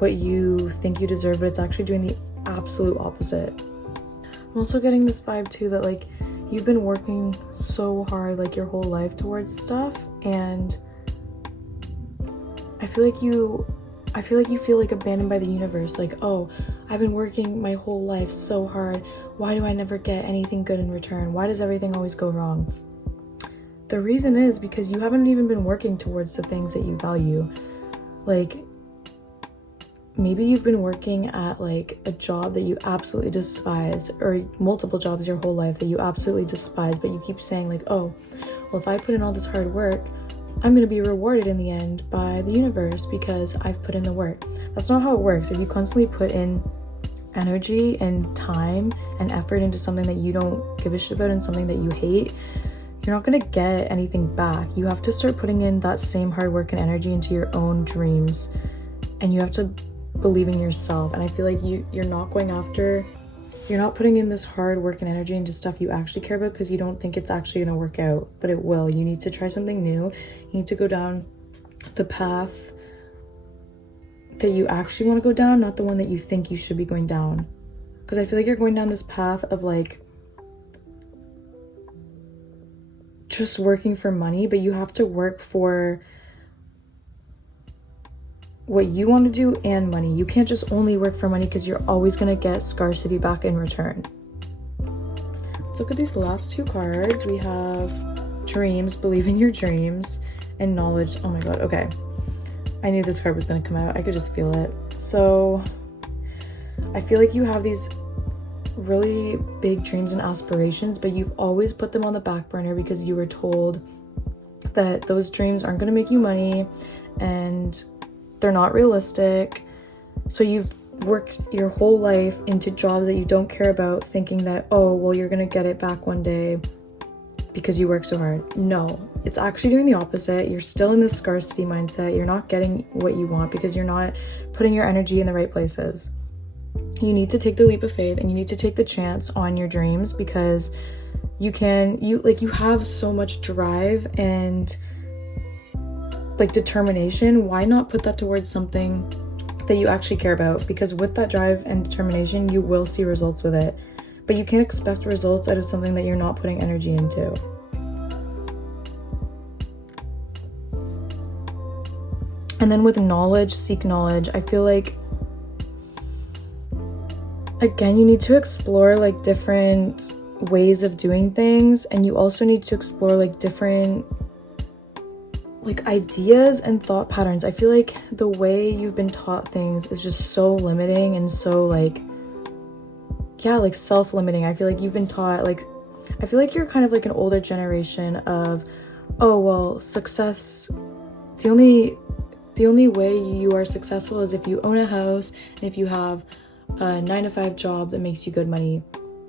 what you think you deserve, but it's actually doing the absolute opposite. I'm also getting this vibe too that like you've been working so hard like your whole life towards stuff, and I feel like you feel like abandoned by the universe. Like, oh, I've been working my whole life so hard. Why do I never get anything good in return? Why does everything always go wrong? The reason is because you haven't even been working towards the things that you value. Like, maybe you've been working at like a job that you absolutely despise, or multiple jobs your whole life that you absolutely despise, but you keep saying like, oh, well, if I put in all this hard work, I'm going to be rewarded in the end by the universe because I've put in the work. That's not how it works. If you constantly put in energy and time and effort into something that you don't give a shit about and something that you hate, you're not going to get anything back. You have to start putting in that same hard work and energy into your own dreams, and you have to believe in yourself. And I feel like you're not putting in this hard work and energy into stuff you actually care about because you don't think it's actually going to work out, but it will. You need to try something new. You need to go down the path that you actually want to go down, not the one that you think you should be going down. Because I feel like you're going down this path of like just working for money, but you have to work for what you want to do and money. You can't just only work for money because you're always going to get scarcity back in return. Let's look at these last two cards. We have dreams, believe in your dreams, and knowledge. Oh my god, okay. I knew this card was going to come out. I could just feel it. So I feel like you have these really big dreams and aspirations, but you've always put them on the back burner because you were told that those dreams aren't going to make you money and they're not realistic. So you've worked your whole life into jobs that you don't care about, thinking that, oh, well, you're going to get it back one day because you work so hard. No, it's actually doing the opposite. You're still in this scarcity mindset. You're not getting what you want because you're not putting your energy in the right places. You need to take the leap of faith and you need to take the chance on your dreams because you have so much drive and like determination. Why not put that towards something that you actually care about? Because with that drive and determination, you will see results with it. But you can't expect results out of something that you're not putting energy into. And then with knowledge, seek knowledge. I feel like, again, you need to explore like different ways of doing things, and you also need to explore like different like ideas and thought patterns. I feel like the way you've been taught things is just so limiting and so like self-limiting. I feel like you've been taught I feel like you're kind of like an older generation of, oh well, success, the only way you are successful is if you own a house and if you have a 9-to-5 job that makes you good money.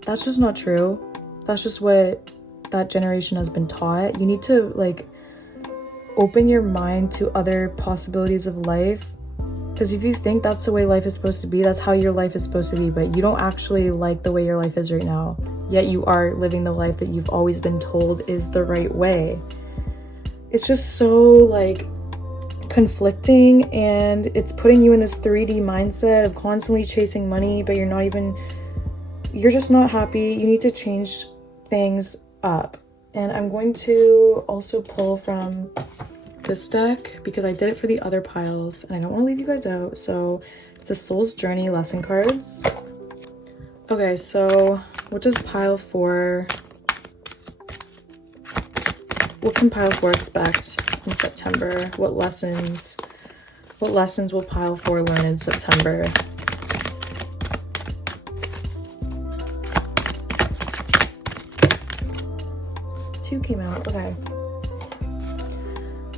That's just not true. That's just what that generation has been taught. You need to like open your mind to other possibilities of life, because if you think that's the way life is supposed to be, that's how your life is supposed to be, but you don't actually like the way your life is right now, yet you are living the life that you've always been told is the right way. It's just so like conflicting, and it's putting you in this 3D mindset of constantly chasing money, but you're just not happy. You need to change things up. And I'm going to also pull from this deck because I did it for the other piles and I don't want to leave you guys out. So it's a Soul's Journey lesson cards. Okay, so what can pile 4 expect in September? What lessons will pile 4 learn in September? Two came out. Okay.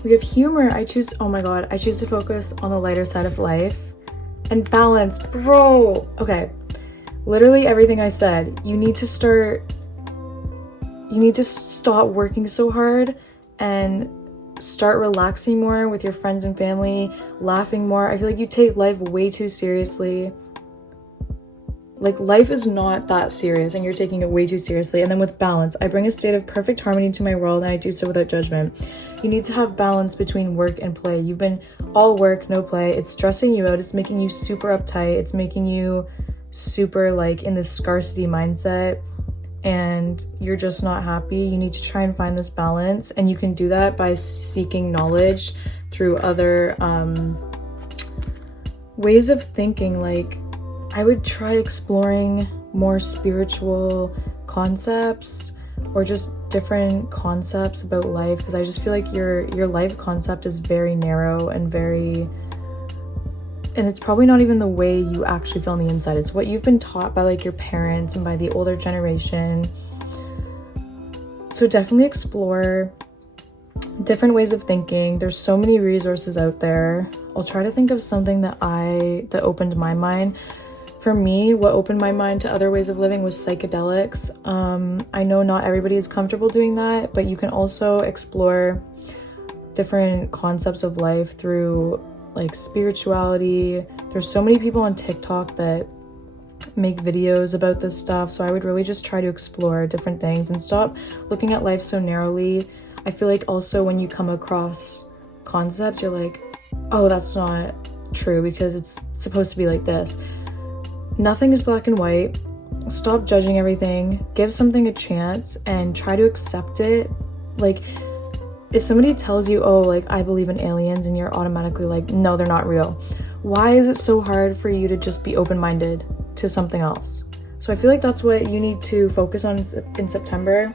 We have humor. Oh my god, I choose to focus on the lighter side of life. And balance, bro. Okay. Literally everything I said. You need to stop working so hard and start relaxing more with your friends and family, laughing more. I feel like you take life way too seriously. Like, life is not that serious and you're taking it way too seriously. And then with balance, I bring a state of perfect harmony to my world and I do so without judgment. You need to have balance between work and play. You've been all work, no play. It's stressing you out. It's making you super uptight. It's making you super like in this scarcity mindset and you're just not happy. You need to try and find this balance, and you can do that by seeking knowledge through other ways of thinking. Like, I would try exploring more spiritual concepts or just different concepts about life, because I just feel like your life concept is very narrow and it's probably not even the way you actually feel on the inside. It's what you've been taught by like your parents and by the older generation. So definitely explore different ways of thinking. There's so many resources out there. I'll try to think of something that opened my mind. For me, what opened my mind to other ways of living was psychedelics. I know not everybody is comfortable doing that, but you can also explore different concepts of life through like spirituality. There's so many people on TikTok that make videos about this stuff, so I would really just try to explore different things and stop looking at life so narrowly. I feel like also when you come across concepts, you're like, oh, that's not true because it's supposed to be like this. Nothing is black and white. Stop judging everything. Give something a chance and try to accept it. Like, if somebody tells you, oh, like, I believe in aliens, and you're automatically like, no, they're not real. Why is it so hard for you to just be open-minded to something else? So I feel like that's what you need to focus on in September,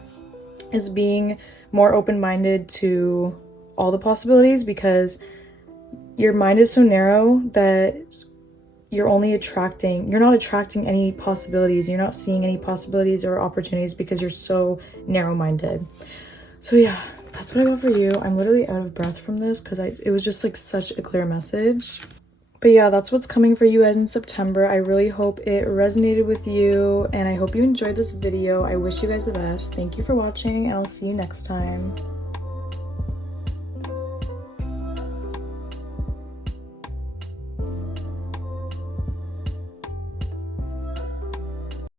is being more open-minded to all the possibilities, because your mind is so narrow that you're not attracting any possibilities. You're not seeing any possibilities or opportunities because you're so narrow-minded. So yeah, that's what I got for you. I'm literally out of breath from this because it was just like such a clear message. But yeah, that's what's coming for you guys in September. I really hope it resonated with you, and I hope you enjoyed this video. I wish you guys the best. Thank you for watching, and I'll see you next time.